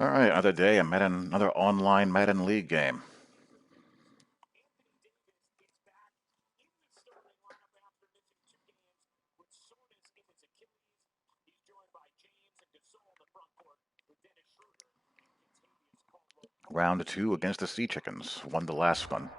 All right, another day. I'm at another online Madden League game. Round 2 against the Sea Chickens. Won the last one.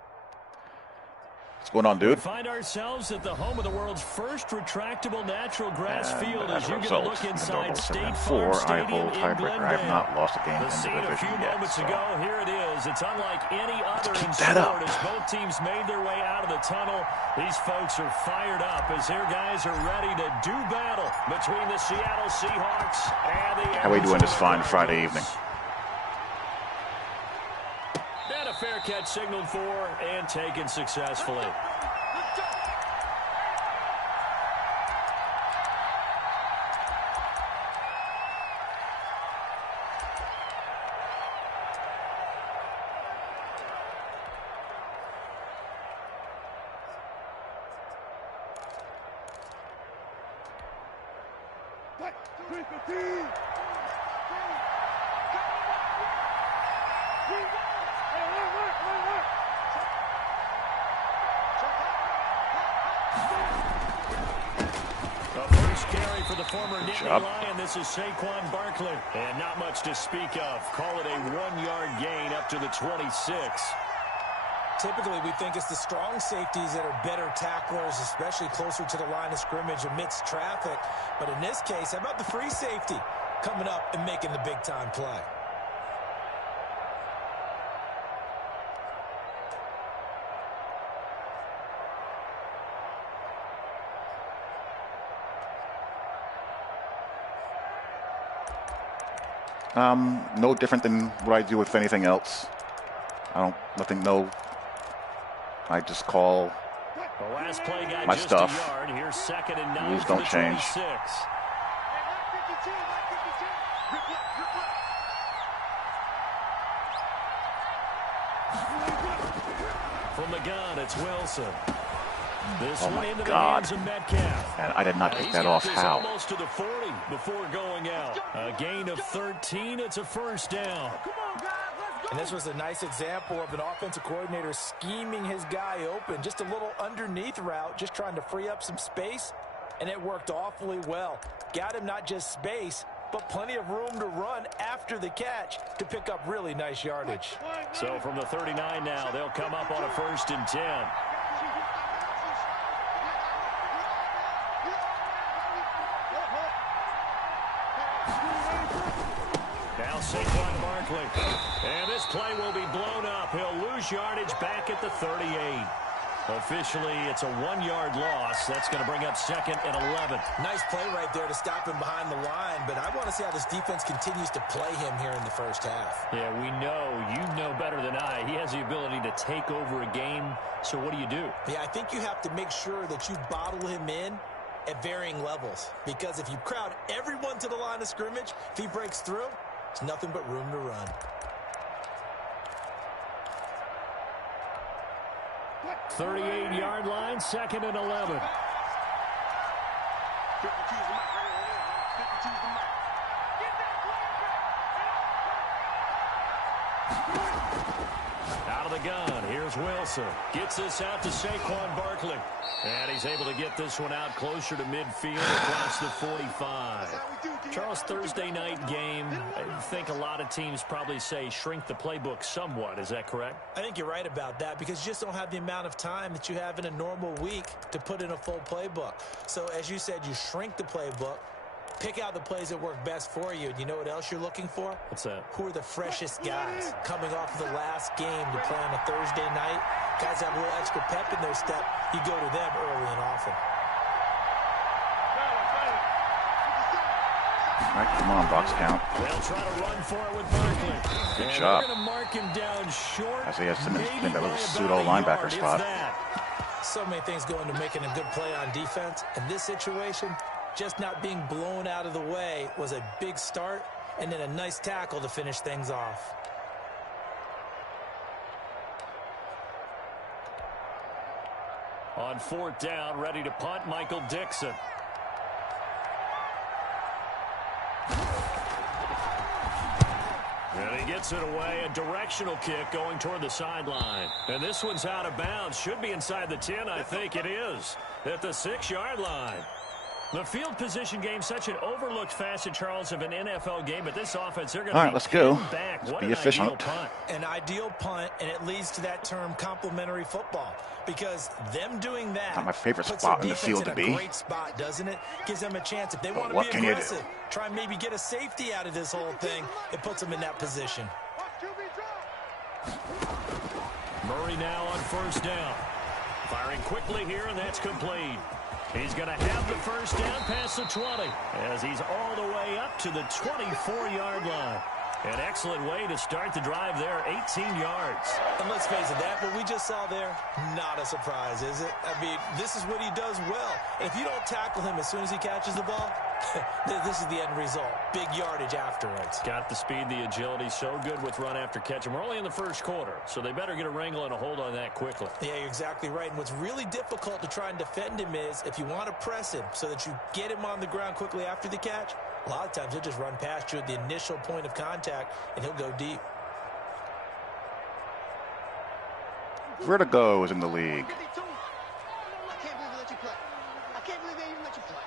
What's going on, dude? We find ourselves at the home of the world's first retractable natural grass field as as a you result, get a look inside State I Farm Stadium hold in tiebreaker. I have not Glendale. lost a game The in the scene a division few yet. moments So. ago. Here it is. It's unlike any other in that sport up. as both teams made their way out of the tunnel. These folks are fired up as their guys are ready to do battle between the Seattle Seahawks and the How are we doing this fine Cardinals. Friday evening? And a fair catch signaled for and taken successfully. For the former Nittany Lion, this is Saquon Barkley. And not much to speak of. Call it a 1-yard gain up to the 26. Typically, we think it's the strong safeties that are better tacklers, especially closer to the line of scrimmage amidst traffic. But in this case, how about the free safety coming up and making the big-time play? No different than what I do with anything else. I just call the last play got my just stuff. A yard. Here's 2nd and 9 Rules for don't the change. 26. From the gun, it's Wilson. This one into the hands of Metcalf. And I did not take that off. How? Almost to the 40 before going out. A gain of 13. It's a first down. And this was a nice example of an offensive coordinator scheming his guy open. Just a little underneath route, just trying to free up some space. And it worked awfully well. Got him not just space, but plenty of room to run after the catch to pick up really nice yardage. So from the 39 now, they'll come up on a 1st and 10. Now Saquon Barkley. And this play will be blown up. He'll lose yardage back at the 38. Officially, it's a 1-yard loss. That's going to bring up 2nd and 11. Nice play right there to stop him behind the line, but I want to see how this defense continues to play him here in the first half. Yeah, we know. You know better than I. He has the ability to take over a game, so what do you do? Yeah, I think you have to make sure that you bottle him in at varying levels, because if you crowd everyone to the line of scrimmage, if he breaks through, it's nothing but room to run. 38-yard line, 2nd and 11. Out of the gun, here's Wilson. Gets this out to Saquon Barkley. And he's able to get this one out closer to midfield across the 45. Charles, Thursday night game, I think a lot of teams probably say shrink the playbook somewhat. Is that correct? I think you're right about that because you just don't have the amount of time that you have in a normal week to put in a full playbook. So as you said, you shrink the playbook, pick out the plays that work best for you. And you know what else you're looking for? What's that? Who are the freshest guys coming off of the last game to play on a Thursday night? Guys have a little extra pep in their step. You go to them early and often. All right, come on, box count. They'll try to run for it with Barkley. Good job. They're going to mark him down short. Isaiah Simmons in that little pseudo linebacker spot. So many things go into making a good play on defense. In this situation, just not being blown out of the way was a big start, and then a nice tackle to finish things off. On 4th down, ready to punt, Michael Dixon. And he gets it away. A directional kick going toward the sideline. And this one's out of bounds. Should be inside the 10. I think it is. At the 6-yard line. The field position game, such an overlooked facet, Charles, of an NFL game. But this offense, they're going to let's go. Back. Let's what be an efficient. ideal punt. An ideal punt, and it leads to that term complementary football. Because them doing that not my favorite puts spot the in the field to defense in be. a great spot, doesn't it? Gives them a chance. If they want to what be can you do? aggressive, try and maybe get a safety out of this whole thing. It puts them in that position. Murray now on first down. Firing quickly here, and that's complete. He's going to have the first down past the 20 as he's all the way up to the 24-yard line. An excellent way to start the drive there, 18 yards. And let's face it, that what we just saw there, not a surprise, is it? I mean, this is what he does well. And if you don't tackle him as soon as he catches the ball, this is the end result. Big yardage afterwards. Got the speed, the agility, so good with run after catch. And we're only in the first quarter, so they better get a wrangle and a hold on that quickly. Yeah, you're exactly right. And what's really difficult to try and defend him is if you want to press him so that you get him on the ground quickly after the catch, a lot of times he'll just run past you at the initial point of contact, and he'll go deep. Vertigo is in the league. I can't believe they let you play. I can't believe they even let you play.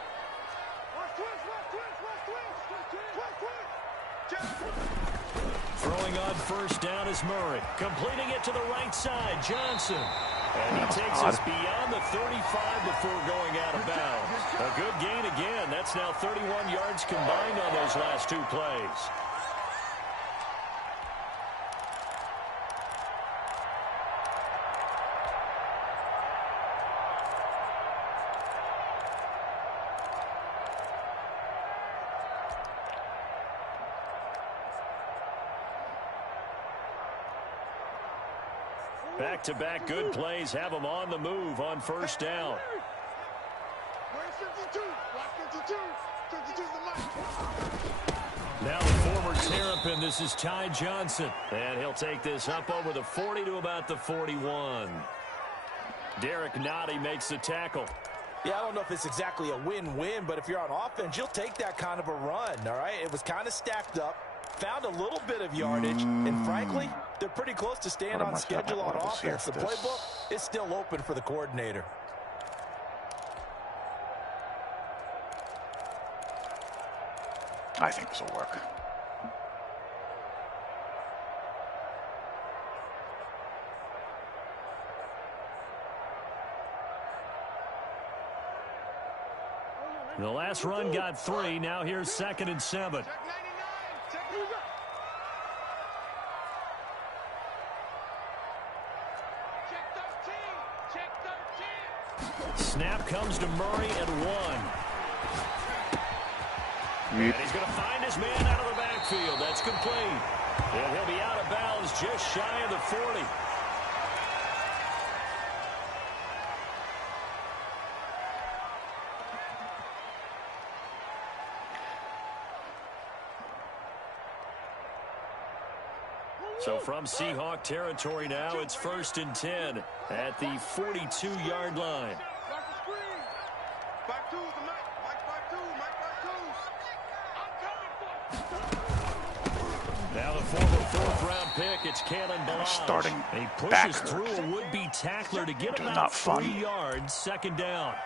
Throwing on first down is Murray. Completing it to the right side, Johnson. And he takes us beyond the 35 before going out of bounds. A good gain again. That's now 31 yards combined on those last two plays. Back-to-back good plays have them on the move on first down. Where's 52? Watch 52. 52's the mark. Now the former Terrapin, this is Ty Johnson. And he'll take this up over the 40 to about the 41. Derek Nottie makes the tackle. Yeah, I don't know if it's exactly a win-win, but if you're on offense, you'll take that kind of a run, all right? It was kind of stacked up, found a little bit of yardage, and frankly, they're pretty close to staying on schedule on offense. The playbook is still open for the coordinator. I think this will work. The last run got 3. Now here's 2nd and 7. Check 99. Check who's up. Check 13. Check 13. Snap comes to Murray at 1. And he's going to find his man out of the backfield. That's complete. And he'll be out of bounds just shy of the 40. So from Seahawk territory now, it's 1st and 10 at the 42-yard line. Watch the screen. 5-2's the Mike. Mike 5-2. Mike 5-2. I'm coming for you. Now the former 4th-round pick, it's Kalen Balazs. Starting And he pushes backer. through a would-be tackler to get Which is about not fun. 3 yards, 2nd down.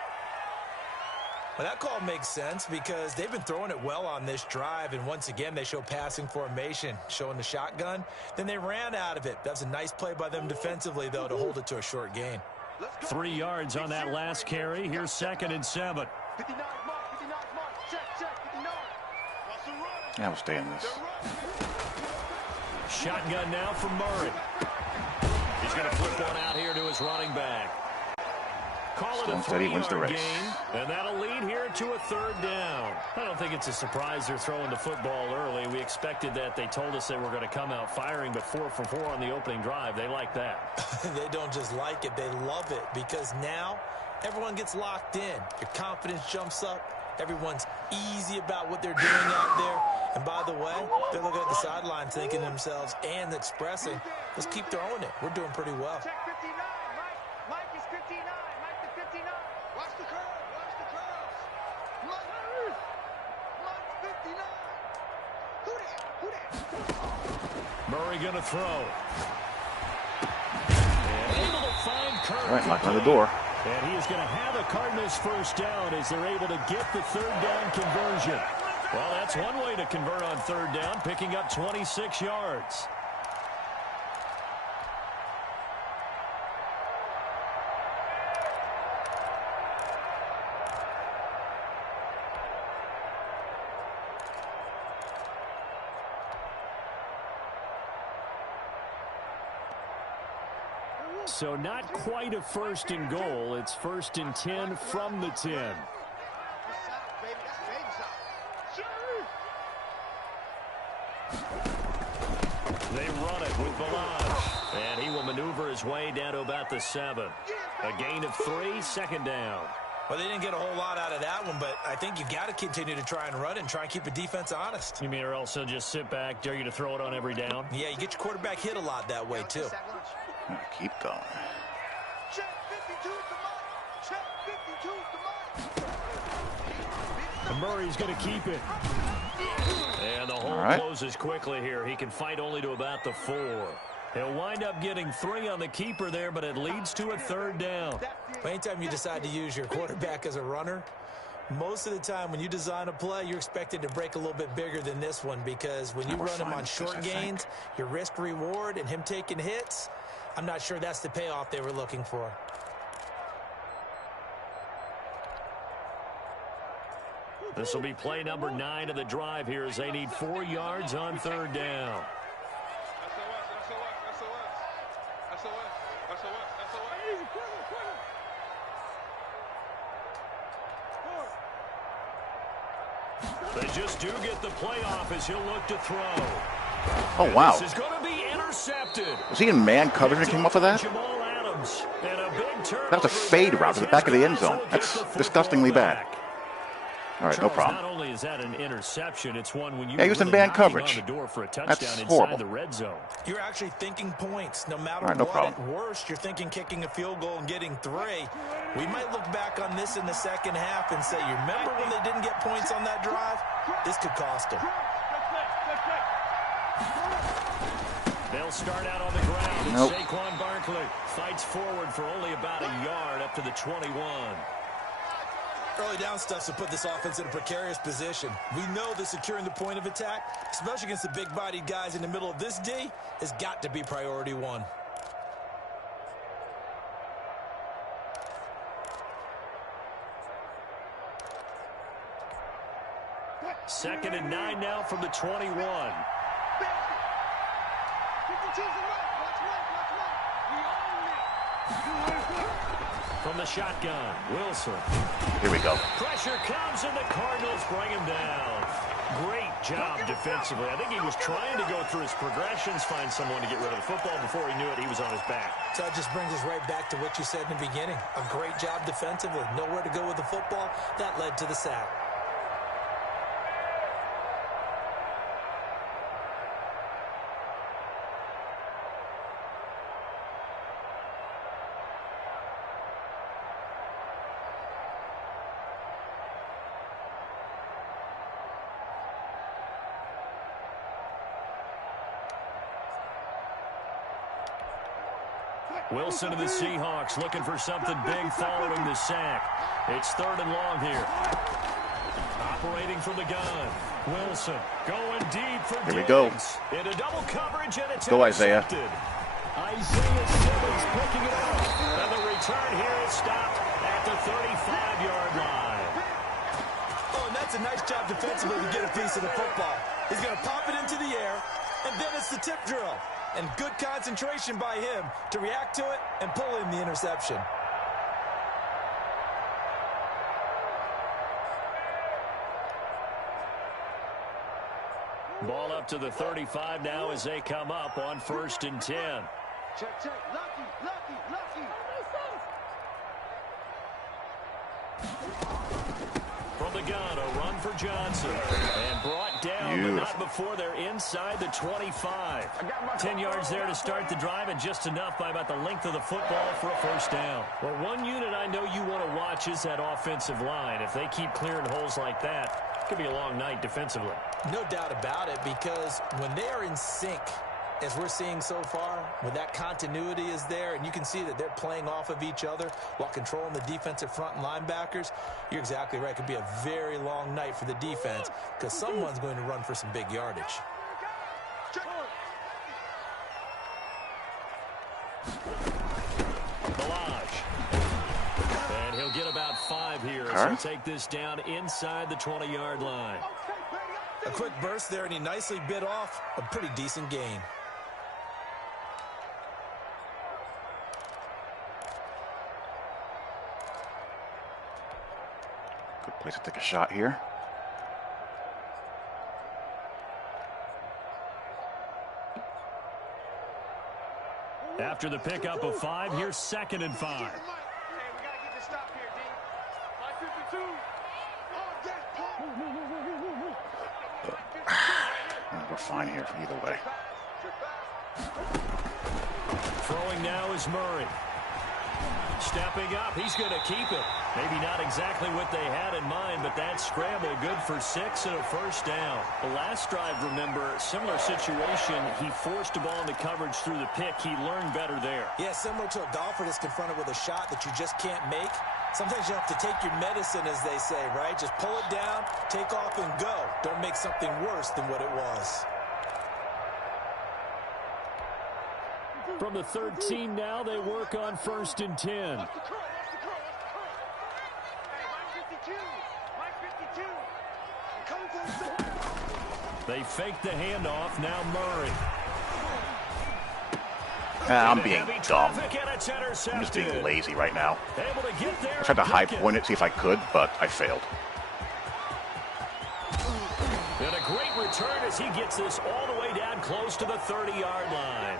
Well, that call makes sense because they've been throwing it well on this drive, and once again, they show passing formation, showing the shotgun. Then they ran out of it. That's a nice play by them defensively, though, to hold it to a short gain. 3 yards on that last carry. Here's 2nd and 7. 59 mark. 59 mark. Check. 59. Watch the run. Yeah, we'll stay in this. Shotgun now from Murray. He's going to flip one out here to his running back. Call it a Slow and steady wins the 3-yard race. gain, and that'll lead here to a 3rd down. I don't think it's a surprise they're throwing the football early. We expected that. They told us they were going to come out firing, but 4 for 4 on the opening drive. They like that. They don't just like it, they love it, because now everyone gets locked in. Your confidence jumps up. Everyone's easy about what they're doing out there. And by the way, they're looking at the sideline thinking to themselves and expressing, let's keep throwing it. We're doing pretty well. Check 59. Mike is 59. Mike the 59. Watch the curve. Watch the curve. Mike 59. Who Murray going to throw. And able to find Kirk. All right, knocking on the door. And he is going to have a Cardinals first down as they're able to get the third down conversion. Well, that's one way to convert on third down, picking up 26 yards. So not quite a first and goal. It's first and 10 from the 10. They run it with Balaj. And he will maneuver his way down to about the 7. A gain of 3, second down. Well, they didn't get a whole lot out of that one, but I think you got to continue to try and run and try and keep the defense honest. You mean or else he'll just sit back, dare you to throw it on every down? Yeah, you get your quarterback hit a lot that way, too. Keep going. And Murray's going to keep it. And the hole closes quickly here. He can fight only to about the 4. He'll wind up getting 3 on the keeper there, but it leads to a third down. Anytime you decide to use your quarterback as a runner, most of the time when you design a play, you're expected to break a little bit bigger than this one, because when you run him on short gains, your risk reward and him taking hits, I'm not sure that's the payoff they were looking for. This will be play number 9 of the drive here as they need 4 yards on third down. They just do get the playoff as he'll look to throw. Oh, wow. This is going to be intercepted. Was he in man coverage when he came off of that? That was a fade route to the back of the end zone. That's disgustingly bad. All right, no problem. Not only is that an interception, it's one when you he was in man coverage. On the door for a touchdown That's inside horrible. The red zone. You're actually thinking points. No matter no what, problem. At worst, you're thinking kicking a field goal and getting 3. We might look back on this in the second half and say, you remember when they didn't get points on that drive? This could cost them. They'll start out on the ground. Nope. Saquon Barkley fights forward for only about a yard up to the 21. Early down stuff to put this offense in a precarious position. We know that securing the point of attack, especially against the big-bodied guys in the middle of this D, has got to be priority 1. Second and 9 now from the 21. From the shotgun, Wilson. Here we go. Pressure comes and the Cardinals bring him down. Great job defensively. I think he was trying to go through his progressions, find someone to get rid of the football. Before he knew it, he was on his back. So that just brings us right back to what you said in the beginning. A great job defensively. Nowhere to go with the football. That led to the sack. Wilson of the Seahawks looking for something big following the sack. It's third and long here. Operating from the gun. Wilson going deep for Here we go. Into double coverage, and it's Go, Isaiah. intercepted. Isaiah Simmons picking it up. And the return here is stopped at the 35-yard line. Oh, and that's a nice job defensively to get a piece of the football. He's going to pop it into the air, and then it's the tip drill. And good concentration by him to react to it and pull in the interception. Ball up to the 35 now as they come up on 1st and 10. Check, check. Lucky. From the gun, a run for Johnson. And brought down, but not before they're inside the 25. 10 yards there to start the drive, and just enough by about the length of the football for a first down. Well, one unit I know you want to watch is that offensive line. If they keep clearing holes like that, Could be a long night defensively. No doubt about it, because when they are in sync, as we're seeing so far, when that continuity is there and you can see that they're playing off of each other while controlling the defensive front and linebackers, you're exactly right. It could be a very long night for the defense because someone's going to run for some big yardage. And he'll get about 5 here as he'll take this down inside the 20-yard line. A quick burst there, and he nicely bit off a pretty decent gain. Good place to take a shot here. After the pickup of 5, here's 2nd and 5. Hey, we gotta get this stop here, D. Line 52. We're fine here either way. Throwing now is Murray. Stepping up, he's going to keep it. Maybe not exactly what they had in mind, but that scramble good for 6 and a first down. The last drive, remember, similar situation. He forced a ball into coverage through the pick. He learned better there. Yeah, similar to a golfer that's confronted with a shot that you just can't make. Sometimes you have to take your medicine, as they say, right? Just pull it down, take off, and go. Don't make something worse than what it was. From the 13 now, they work on 1st and 10. They fake the handoff. Now Murray. I'm being dumb. I'm just being lazy right now. I tried to high point it, see if I could, but I failed. And a great return as he gets this all the way down close to the 30-yard line.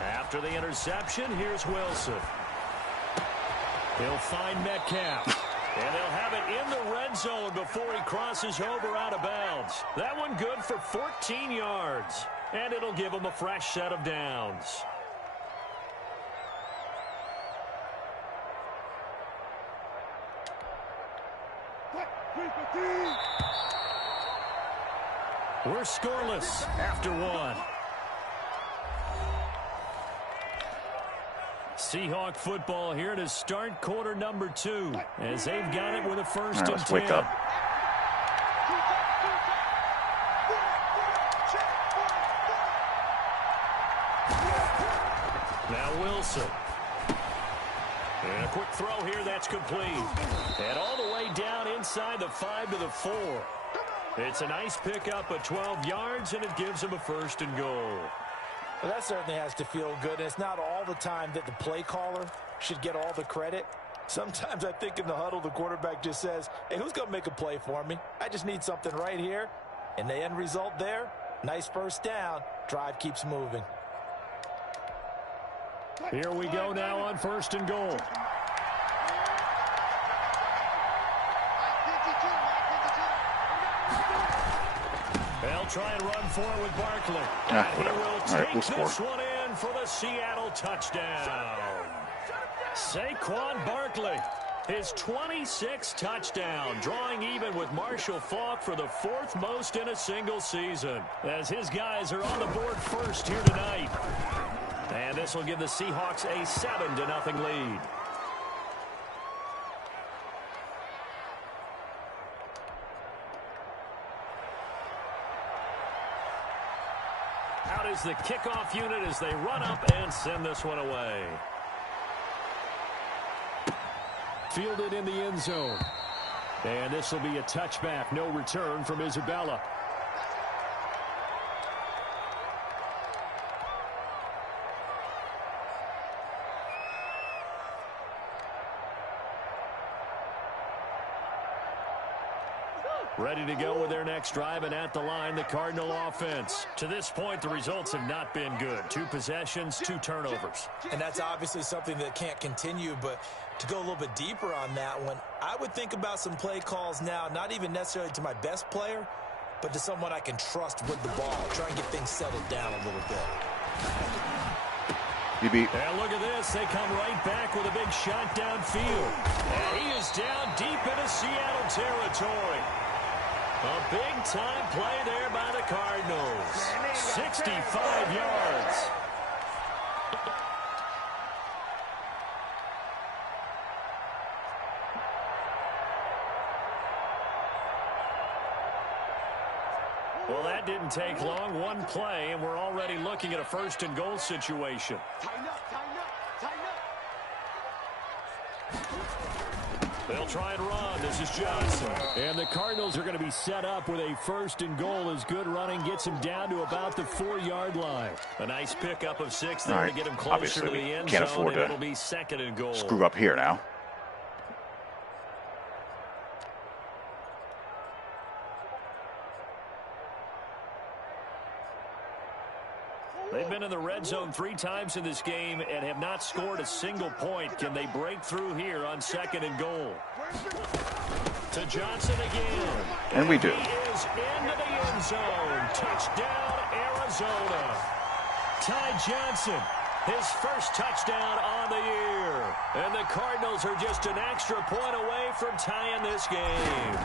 After the interception, here's Wilson. He'll find Metcalf. And they'll have it in the red zone before he crosses over out of bounds. That one good for 14 yards. And it'll give him a fresh set of downs. We're scoreless after 1. Seahawk football here to start quarter number 2 as they've got it with a 1st and 10. Let's wake up. Now Wilson. And a quick throw here that's complete. And all the way down inside the 5 to the 4. It's a nice pickup of 12 yards, and it gives him a 1st and goal. Well, that certainly has to feel good. And it's not all the time that the play caller should get all the credit. Sometimes I think in the huddle, the quarterback just says, hey, who's going to make a play for me? I just need something right here. And the end result there, nice first down. Drive keeps moving. Here we go now on 1st and goal. They'll try and run for it with Barkley. Whatever. All right, we'll score. This one in for the Seattle touchdown. Saquon Barkley, his 26th touchdown, drawing even with Marshall Faulk for the 4th most in a single season, as his guys are on the board first here tonight. And this will give the Seahawks a 7-0 lead. Out is the kickoff unit as they run up and send this one away. Fielded in the end zone. And this will be a touchback. No return from Isabella. Ready to go with their next drive, and at the line, the Cardinal offense. To this point, the results have not been good. 2 possessions, 2 turnovers. And that's obviously something that can't continue, but to go a little bit deeper on that one, I would think about some play calls now, not even necessarily to my best player, but to someone I can trust with the ball. Try and get things settled down a little bit. You beat. And look at this. They come right back with a big shot downfield. And he is down deep into Seattle territory. A big-time play there by the Cardinals. 65 yards. Well, that didn't take long. 1 play, and we're already looking at a 1st and goal situation. They'll try and run. This is Johnson. And the Cardinals are going to be set up with a 1st and goal as good running gets him down to about the 4-yard line. A nice pickup of 6 there to get him closer to the end can't zone. afford to It'll be 2nd and goal. Screw up here now. They've been in the red zone 3 times in this game and have not scored a single point. Can they break through here on 2nd and goal? To Johnson again. And we do. He is into the end zone. Touchdown, Arizona. Ty Johnson, his 1st touchdown on the year. And the Cardinals are just an extra point away from tying this game.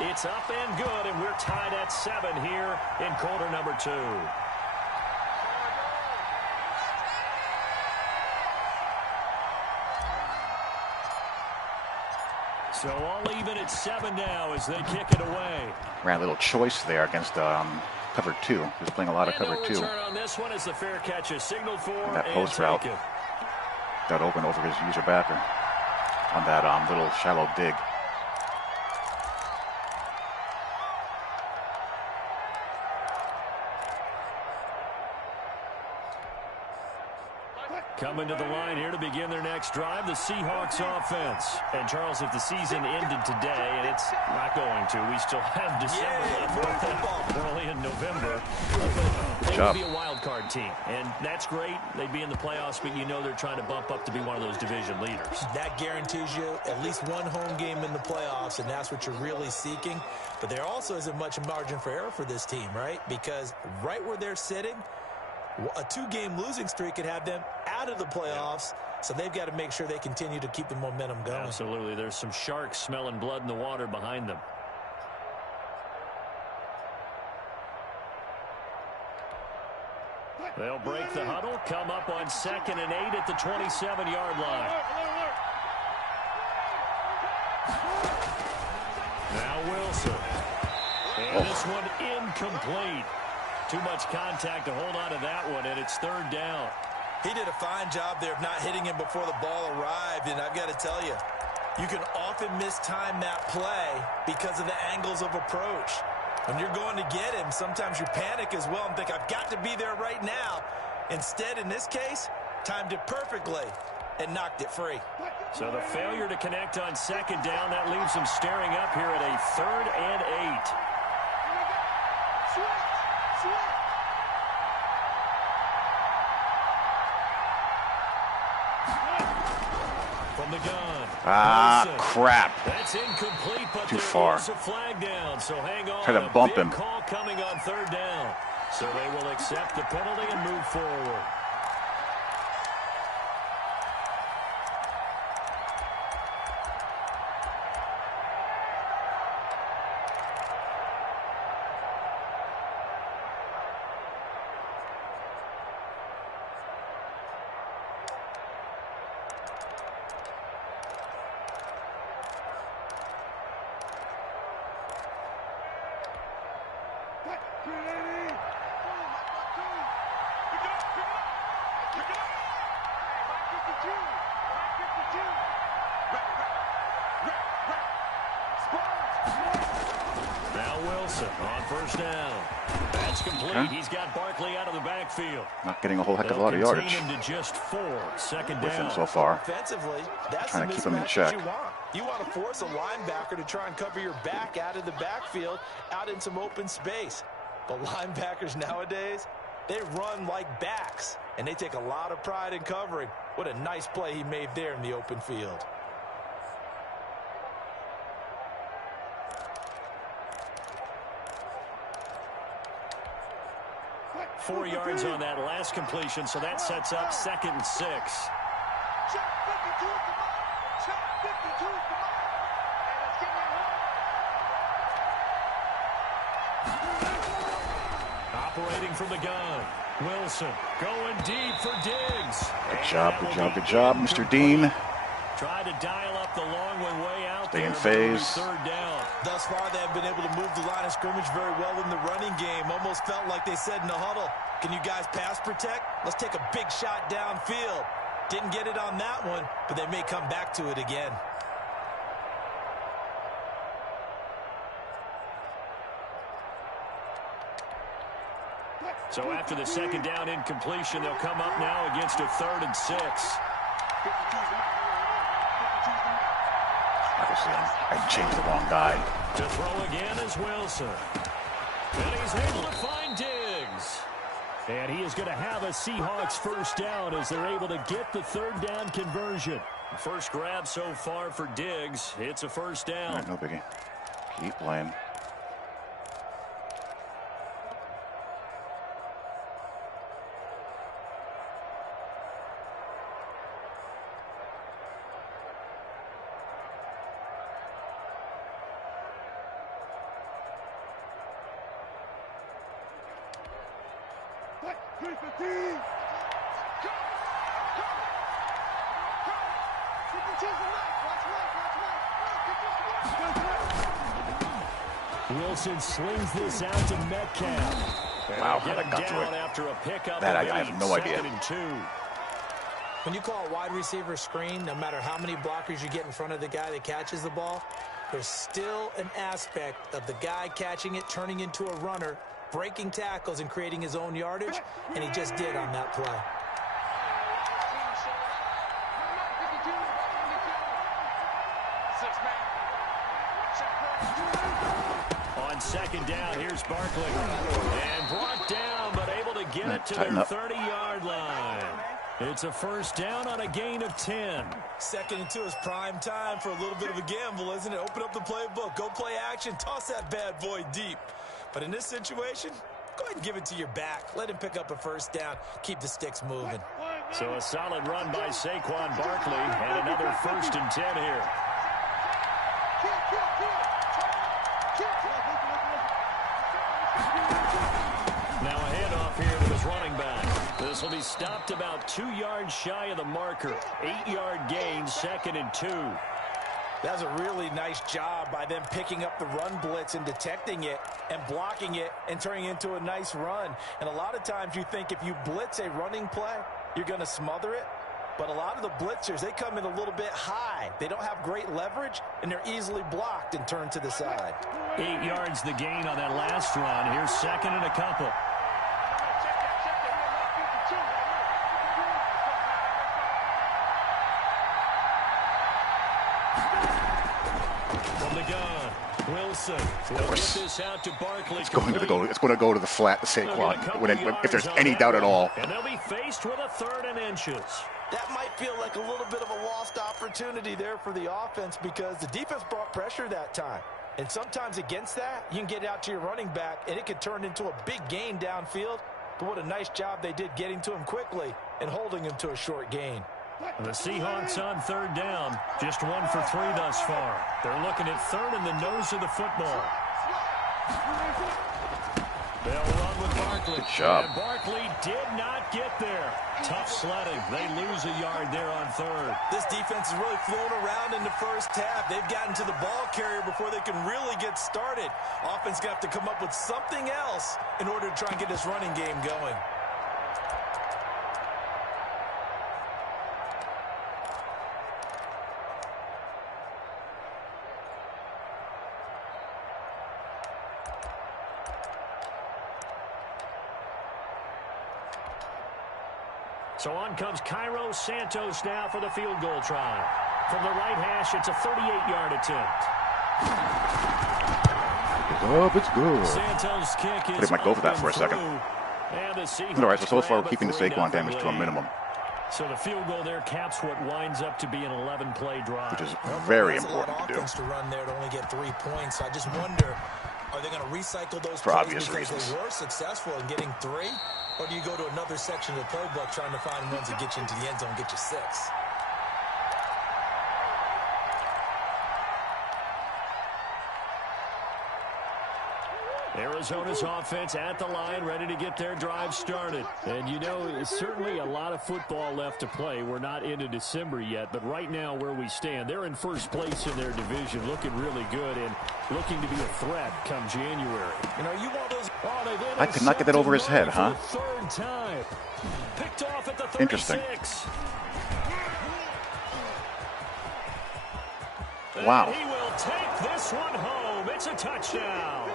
It's up and good, and we're tied at 7 here in quarter number 2. So all even at 7 now as they kick it away. Ran a little choice there against cover 2. He was playing a lot of cover 2. Return on this one as the fair catch is signaled for And that post route got open over his user backer on that little shallow dig. Coming to the line here to begin their next drive, the Seahawks offense. And, Charles, if the season ended today, and it's not going to, we still have December left. We're only in November. They would be a wild card team, and that's great. They'd be in the playoffs, but you know they're trying to bump up to be one of those division leaders. That guarantees you at least 1 home game in the playoffs, and that's what you're really seeking. But there also isn't much margin for error for this team, right? Because right where they're sitting, a 2-game losing streak could have them out of the playoffs, so they've got to make sure they continue to keep the momentum going. Absolutely. There's some sharks smelling blood in the water behind them. They'll break the huddle, come up on 2nd and 8 at the 27-yard line. Now Wilson. And this one incomplete. Too much contact to hold on to that one, and it's 3rd down. He did a fine job there of not hitting him before the ball arrived, and I've got to tell you, you can often mistime that play because of the angles of approach. When you're going to get him, sometimes you panic as well and think, I've got to be there right now. Instead, in this case, timed it perfectly and knocked it free. So the failure to connect on 2nd down, that leaves him staring up here at a 3rd and 8. From the gun. Ah, crap. That's incomplete, but too far. A flag down, so hang on. Try to bump him. Call coming on 3rd down. So they will accept the penalty and move forward. Now Wilson on 1st down. That's complete. He's got Barkley out of the backfield. Not getting a whole heck of a lot of yardage. Him to just 4. 2nd with down. him so far. Offensively, that's trying to keep him in check. You want to force a linebacker to try and cover your back out of the backfield, out in some open space. But linebackers nowadays, they run like backs, and they take a lot of pride in covering. What a nice play he made there in the open field. Four yards on that last completion, so that sets up 2nd and 6. Check 52, come on. Check 52, come on. And let's get it home. Operating from the gun. Wilson going deep for Diggs. Good job, good job, good job, Mr. Dean. Tried to dial up the long way out Stay there. in phase. 3rd down. Thus far, they have been able to move the line of scrimmage very well in the running game. Almost felt like they said in the huddle, can you guys pass protect? Let's take a big shot downfield. Didn't get it on that one, but they may come back to it again. So after the 2nd down incompletion, they'll come up now against a 3rd and 6. Obviously, I changed the wrong guy. To throw again is Wilson. And he's able to find Diggs. And he is going to have a Seahawks 1st down as they're able to get the 3rd down conversion. First grab so far for Diggs. It's a 1st down. All right, no biggie. Keep playing. Wilson slings this out to Metcalf. Wow, how that got to it. After a pickup That I have no idea. 2nd and 2. When you call a wide receiver screen, no matter how many blockers you get in front of the guy that catches the ball, there's still an aspect of the guy catching it, turning into a runner, breaking tackles and creating his own yardage, and he just did on that play. On 2nd down, here's Barkley. And brought down, but able to get it to their 30-yard line. It's a 1st down on a gain of 10. 2nd and 2 is prime time for a little bit of a gamble, isn't it? Open up the playbook, go play action, toss that bad boy deep. But in this situation, go ahead and give it to your back. Let him pick up a 1st down, keep the sticks moving. So a solid run by Saquon Barkley, and another 1st and 10 here. Now a handoff here to his running back. This will be stopped about 2 yards shy of the marker. 8-yard gain, 2nd and 2. That's a really nice job by them picking up the run blitz and detecting it and blocking it and turning it into a nice run. And a lot of times you think if you blitz a running play, you're going to smother it. But a lot of the blitzers, they come in a little bit high. They don't have great leverage, and they're easily blocked and turned to the side. 8 yards the gain on that last run. Here's 2nd and a couple. From the gun, Wilson will get this out to Barkley. It's going to go to the flat to Saquon if there's any doubt at all. And they'll be faced with a 3rd and inches. That might feel like a little bit of a lost opportunity there for the offense because the defense brought pressure that time. And sometimes against that, you can get out to your running back, and it could turn into a big gain downfield. But what a nice job they did getting to him quickly and holding him to a short gain. The Seahawks on 3rd down, just 1 for 3 thus far. They're looking at 3rd in the nose of the football. They'll run with Barkley. Good job. And Barkley did not get there. Tough sledding. They lose a yard there on 3rd. This defense is really flown around in the first half. They've gotten to the ball carrier before they can really get started. Offense going to have to come up with something else in order to try and get this running game going. So on comes Cairo Santos now for the field goal try. From the right hash, it's a 38-yard attempt. It's good. Santos' kick is I might go for that for a second. Otherwise, so far we're keeping the Saquon damage to a minimum. So the field goal there caps what winds up to be an 11-play drive. Which is very important to do. To run there to only get 3 points. I just wonder, are they going to recycle those for obvious because reasons? They were successful in getting 3, or do you go to another section of the playbook trying to find ones that get you into the end zone, get you 6? Arizona's offense at the line, ready to get their drive started. And, you know, it's certainly a lot of football left to play. We're not into December yet, but right now where we stand, they're in first place in their division, looking really good and looking to be a threat come January. You know, you want those... I could not get that over his head, huh? Third time. Picked off at the 36. Interesting. Wow. And he will take this one home. It's a touchdown.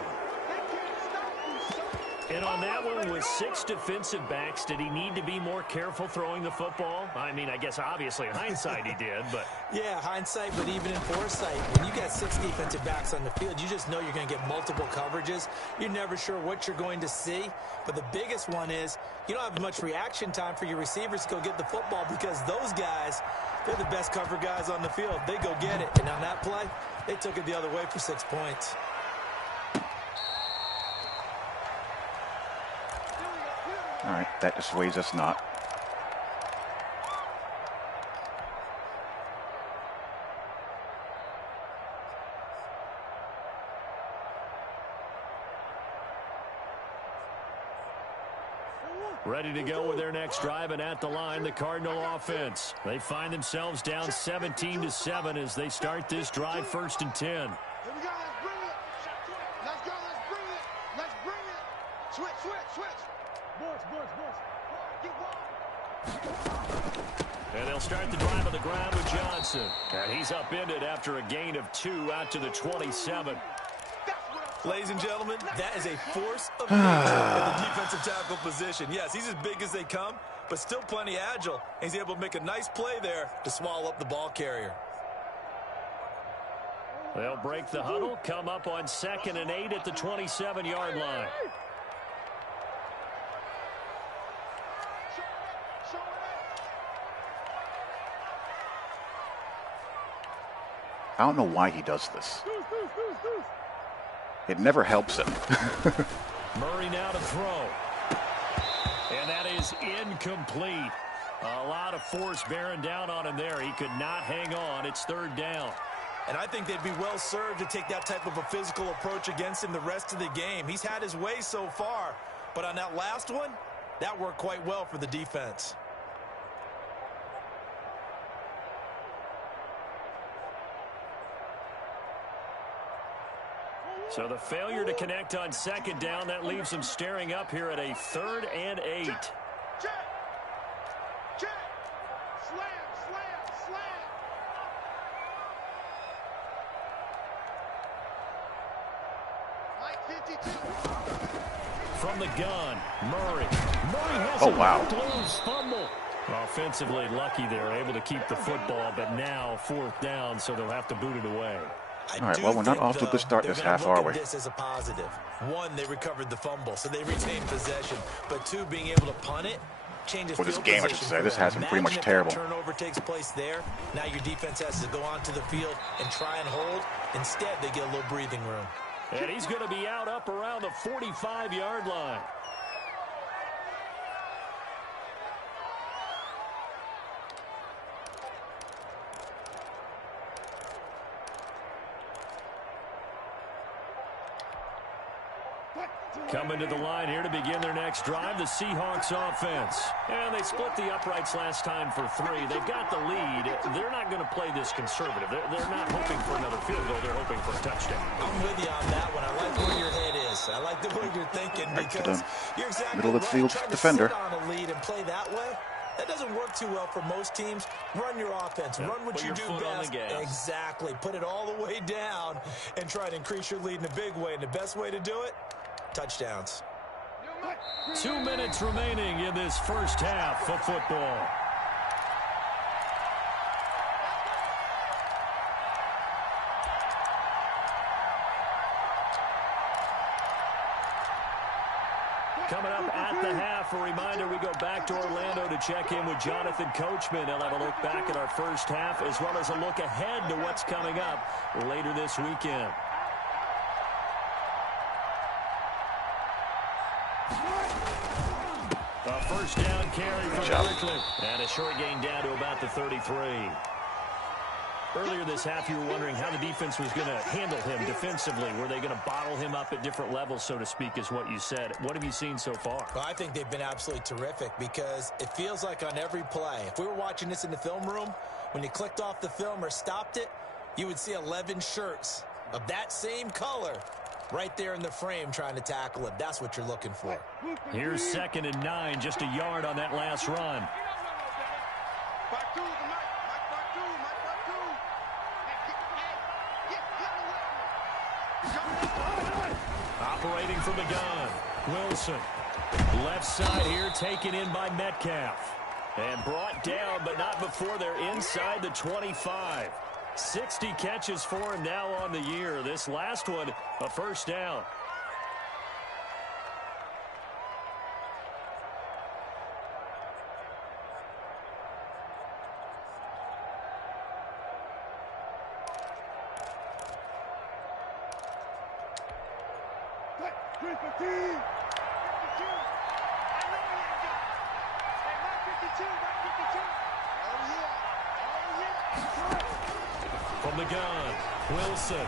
And on that one, with 6 defensive backs, did he need to be more careful throwing the football? I mean, I guess obviously in hindsight he did, but... Yeah, hindsight, but even in foresight, when you got 6 defensive backs on the field, you just know you're going to get multiple coverages. You're never sure what you're going to see. But the biggest one is you don't have much reaction time for your receivers to go get the football because those guys, they're the best cover guys on the field. They go get it. And on that play, they took it the other way for 6 points. All right, that dissuades us not. Ready to go with their next drive, and at the line, the Cardinal offense. They find themselves down 17-7 as they start this drive, 1st and 10. Here we go, let's bring it. Let's go, let's bring it. Let's bring it. Switch, switch, switch. Boys. Get one. And they'll start the drive on the ground with Johnson. And he's upended after a gain of 2 out to the 27. Ladies and gentlemen, that is a force of nature in the defensive tackle position. Yes, he's as big as they come, but still plenty agile. He's able to make a nice play there to swallow up the ball carrier. They'll break the huddle, come up on 2nd and 8 at the 27-yard line. I don't know why he does this. It never helps him. Murray now to throw. And that is incomplete. A lot of force bearing down on him there. He could not hang on. It's 3rd down. And I think they'd be well served to take that type of a physical approach against him the rest of the game. He's had his way so far, but on that last one, that worked quite well for the defense. So the failure to connect on 2nd down, that leaves them staring up here at a 3rd and 8. Check. Slam. Like 52. From the gun, Murray has loose fumble. Offensively lucky they're able to keep the football, but now 4th down, so they'll have to boot it away. All right, well, we're not off to a good start this half, are we? This is a positive. 1, they recovered the fumble, so they retained possession. But 2, being able to punt it changes for this game, I should say. This has been pretty much terrible. Turnover takes place there. Now your defense has to go onto the field and try and hold. Instead, they get a little breathing room. And he's going to be out up around the 45-yard line. Coming to the line here to begin their next drive, the Seahawks offense. And they split the uprights last time for 3. They've got the lead. They're not going to play this conservative. They're not hoping for another field goal. They're hoping for a touchdown. I'm with you on that one. I like where your head is. I like the way you're thinking because you're exactly middle of the field right. defender. Trying to sit on a lead and play that way, that doesn't work too well for most teams. Run your offense. Run what you do best. Exactly. Put it all the way down and try to increase your lead in a big way. And the best way to do it, touchdowns. 2 minutes remaining in this first half of football. reminder, we go back to Orlando to check in with Jonathan Coachman. He'll have a look back at our first half as well as a look ahead to what's coming up later this weekend. A first down carry for Berkeley. And a short gain down to about the 33. Earlier this half, you were wondering how the defense was going to handle him defensively. Were they going to bottle him up at different levels, so to speak, is what you said. What have you seen so far? Well, I think they've been absolutely terrific because it feels like on every play, if we were watching this in the film room, when you clicked off the film or stopped it, you would see 11 shirts of that same color right there in the frame trying to tackle him. That's what you're looking for. Here's 2nd and 9, just a yard on that last run. Operating from the gun, Wilson. Left side here taken in by Metcalf. And brought down, but not before they're inside the 25. 60 catches for him now on the year. This last one, a first down. From the gun, Wilson.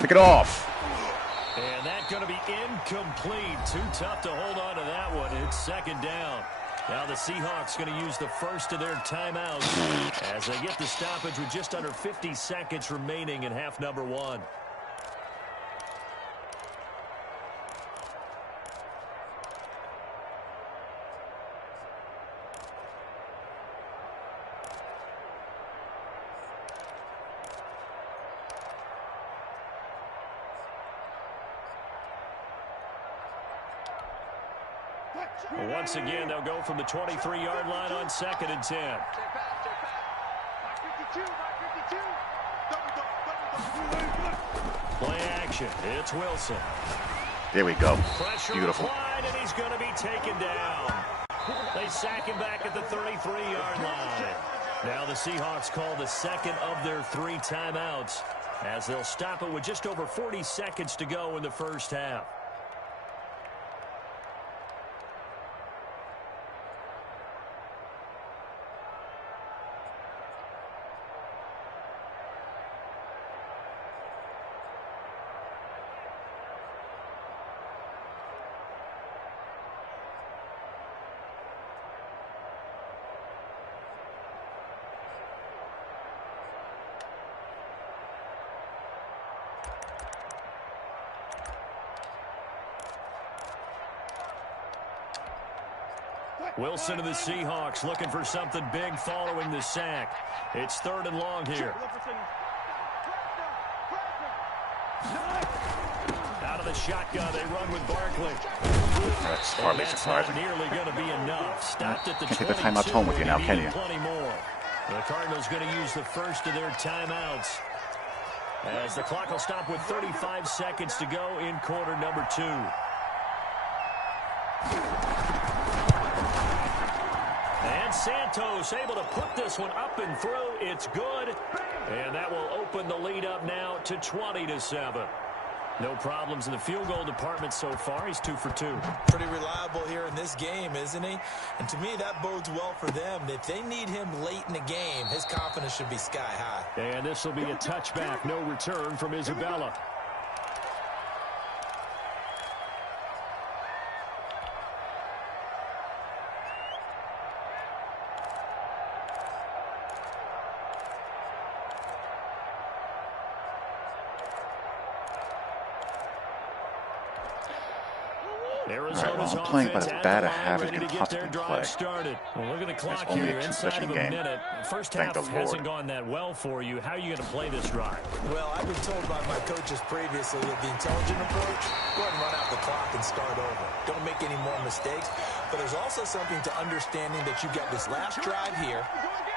Pick it off. And that's going to be incomplete. Too tough to hold on to that one. It's 2nd down. Now the Seahawks going to use the first of their timeouts as they get the stoppage with just under 50 seconds remaining in half number 1. Once again, they'll go from the 23-yard line on 2nd and 10. Play action. It's Wilson. There we go. Pressure Beautiful. applied, and he's going to be taken down. They sack him back at the 33-yard line. Now the Seahawks call the second of their 3 timeouts as they'll stop it with just over 40 seconds to go in the first half. Wilson of the Seahawks looking for something big following the sack. It's 3rd and long here. Out of the shotgun, they run with Barkley. That's hardly surprising. Not nearly going to be enough. Stopped at the 22. Can't take the timeouts home with you now, can you? Plenty more. The Cardinals going to use the first of their timeouts as the clock will stop with 35 seconds to go in quarter number 2. And Santos able to put this one up and through. It's good. And that will open the lead up now to 20-7. No problems in the field goal department so far. He's 2 for 2. Pretty reliable here in this game, isn't he? And to me, that bodes well for them. If they need him late in the game, his confidence should be sky high. And this will be a touchback. No return from Isabella. Arizona's well, playing about as bad a habit can possibly play. Well, look at the clock here. Inside of a minute. First half hasn't gone that well for you. How are you going to play this drive? Well, I've been told by my coaches previously that the intelligent approach, go ahead and run out the clock and start over. Don't make any more mistakes. But there's also something to understanding that you got this last drive here.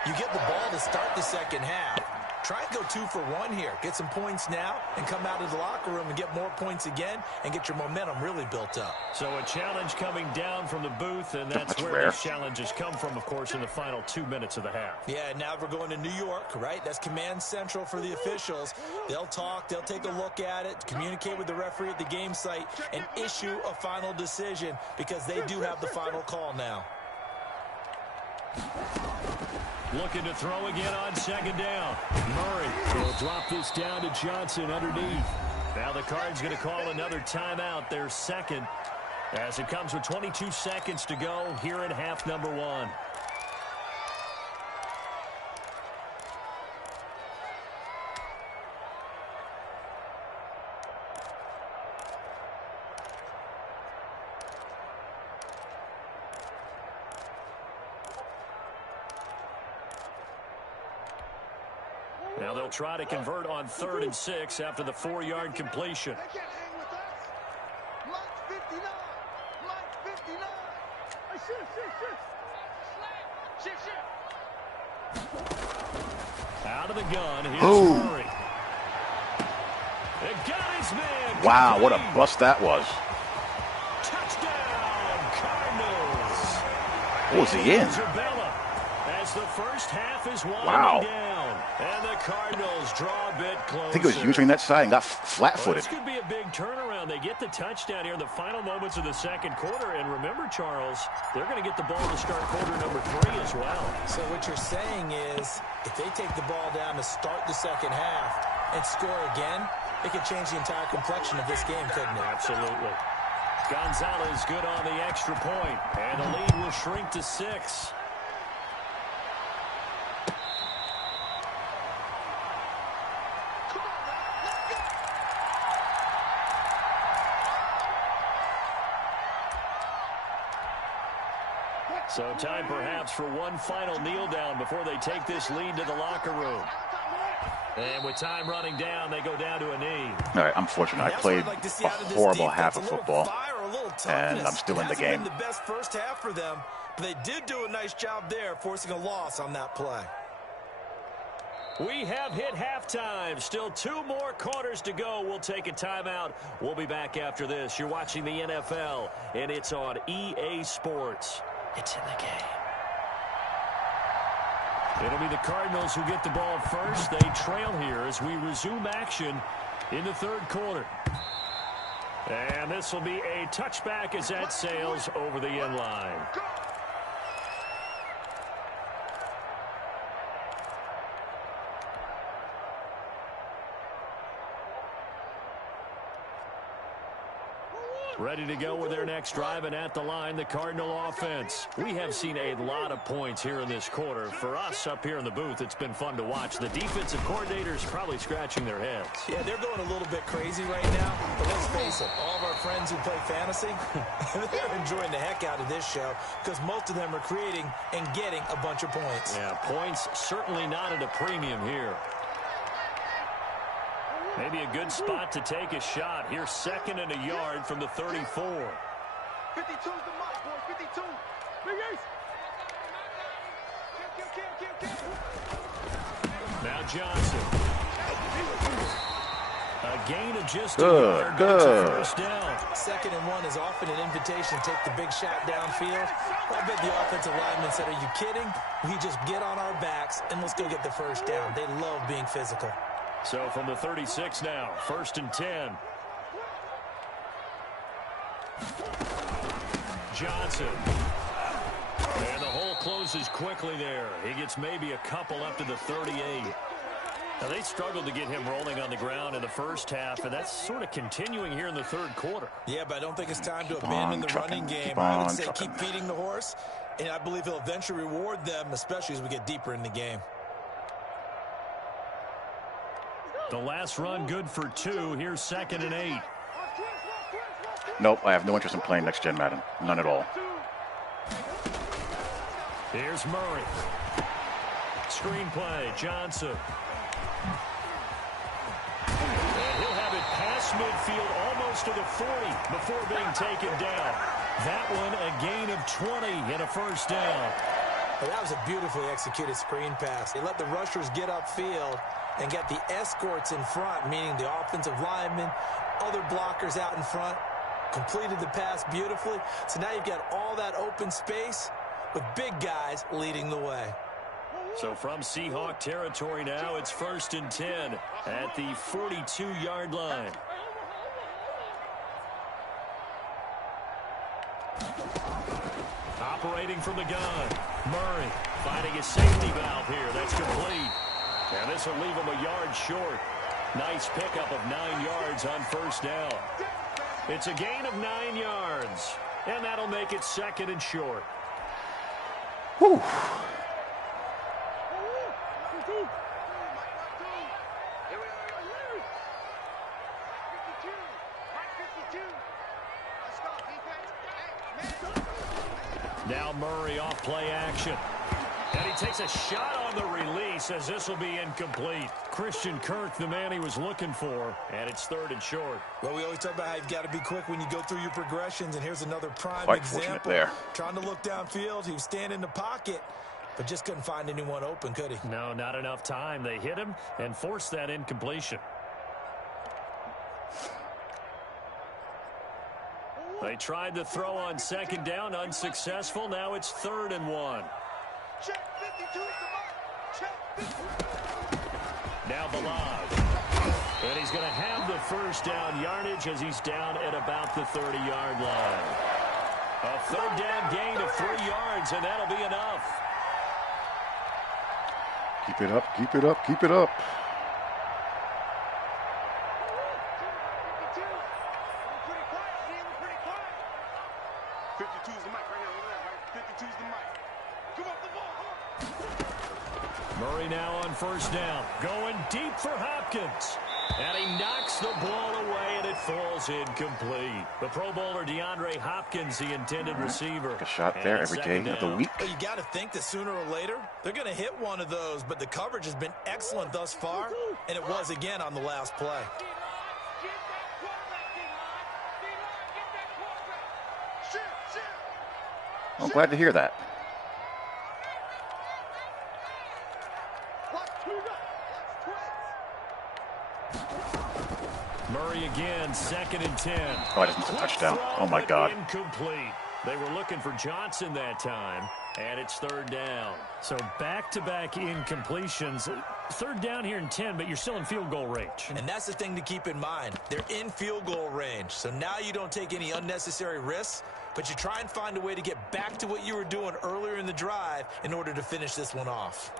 You get the ball to start the second half. try and go 2 for 1 here. Get some points now and come out of the locker room and get more points again and get your momentum really built up. So a challenge coming down from the booth, and that's where rare. these challenges come from, of course, in the final 2 minutes of the half. Yeah, now we're going to New York, right? That's command central for the officials. They'll talk, they'll take a look at it, communicate with the referee at the game site, and issue a final decision because they do have the final call now. Looking to throw again on second down. Murray will drop this down to Johnson underneath. Now the Cards going to call another timeout, their second, as it comes with 22 seconds to go here in half number 1. Now they'll try to convert on 3rd and 6 after the 4-yard completion. They can't hang with us. Line 59. Line 59. Hey, shift. Out of the gun, here's Murray. It got his man. Wow, what a bust that was. Touchdown, Cardinals. What was he in? Isabella, as the first half is winding Wow. down. And the Cardinals draw a bit closer. I think it was using that side and got flat-footed. This could be a big turnaround. They get the touchdown here in the final moments of the second quarter. And remember, Charles, they're going to get the ball to start quarter number 3 as well. So what you're saying is if they take the ball down to start the second half and score again, it could change the entire complexion of this game, couldn't it? Absolutely. Gonzalez good on the extra point. And the lead will shrink to 6. So time perhaps for one final kneel down before they take this lead to the locker room. And with time running down, they go down to a knee. All right, I'm fortunate. I played a horrible half of football, and I'm still in the game. It hasn't been the best first half for them, but they did do a nice job there, forcing a loss on that play. We have hit halftime. Still 2 more quarters to go. We'll take a timeout. We'll be back after this. You're watching the NFL, and it's on EA Sports. It's in the game. It'll be the Cardinals who get the ball first. They trail here as we resume action in the 3rd quarter. And this will be a touchback as that sails over the end line. Ready to go with their next drive, and at the line, the Cardinal offense. We have seen a lot of points here in this quarter. For us up here in the booth, it's been fun to watch. The defensive coordinators probably scratching their heads. Yeah, they're going a little bit crazy right now, but let's face it, all of our friends who play fantasy, they're enjoying the heck out of this show because most of them are creating and getting a bunch of points. Yeah, points certainly not at a premium here. Maybe a good spot to take a shot. Here's 2nd and a yard from the 34. 52's the mark, boy. 52. Big Ace. Now Johnson. A gain of just Good. First down. 2nd and 1 is often an invitation to take the big shot downfield. I bet the offensive lineman said, are you kidding? We just get on our backs and let's go get the first down. They love being physical. So from the 36 now, 1st and 10. Johnson. And the hole closes quickly there. He gets maybe a couple up to the 38. Now, they struggled to get him rolling on the ground in the first half, and that's sort of continuing here in the 3rd quarter. Yeah, but I don't think it's time to abandon the running game. I would say keep feeding the horse, and I believe he'll eventually reward them, especially as we get deeper in the game. The last run good for 2. Here's 2nd and 8. Nope, I have no interest in playing next-gen Madden. None at all. Here's Murray. Screenplay, Johnson. And he'll have it past midfield almost to the 40 before being taken down. That one a gain of 20 and a first down. Well, that was a beautifully executed screen pass. They let the rushers get upfield, and get the escorts in front, meaning the offensive linemen, other blockers out in front. Completed the pass beautifully. So now you've got all that open space with big guys leading the way. So from Seahawk territory now, it's 1st and 10 at the 42-yard line. Operating from the gun, Murray finding his safety valve here. That's complete. And this will leave him a yard short. Nice pickup of 9 yards on 1st down. It's a gain of 9 yards, and that'll make it 2nd and short. Whew. Now Murray off play action. And he takes a shot on the release as this will be incomplete. Christian Kirk, the man he was looking for, and it's 3rd and short. Well, we always talk about how you've got to be quick when you go through your progressions, and here's another prime Quite example. fortunate there. Trying to look downfield, he was standing in the pocket, but just couldn't find anyone open, could he? No, not enough time. They hit him and forced that incompletion. They tried to throw on 2nd down, unsuccessful. Now it's 3rd and 1. Now Balaj. And he's going to have the 1st down yardage as he's down at about the 30-yard line. A 3rd down gain of 3 yards, and that'll be enough. Keep it up, keep it up, keep it up. Murray now on 1st down, going deep for Hopkins. And he knocks the ball away, and it falls incomplete. The Pro Bowler DeAndre Hopkins, the intended receiver. A shot there every day of the week. Well, you got to think that sooner or later, they're going to hit one of those, but the coverage has been excellent thus far, and it was again on the last play. I'm glad to hear that. Murray again, 2nd and 10. Oh, I just missed a touchdown. Oh, my God. Incomplete. They were looking for Johnson that time, and it's 3rd down. So back-to-back incompletions. 3rd down here in 10, but you're still in field goal range. And that's the thing to keep in mind. They're in field goal range. So now you don't take any unnecessary risks, but you try and find a way to get back to what you were doing earlier in the drive in order to finish this one off.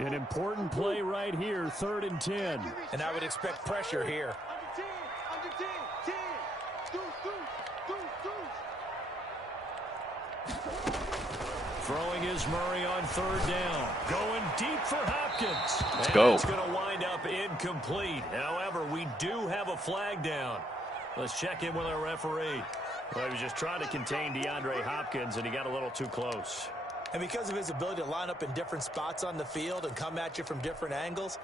An important play right here, 3rd and 10. And I would expect pressure here. Throwing is Murray on 3rd down. Going deep for Hopkins. Let's go. It's going to wind up incomplete. However, we do have a flag down. Let's check in with our referee. Well, he was just trying to contain DeAndre Hopkins, and he got a little too close. And because of his ability to line up in different spots on the field and come at you from different angles,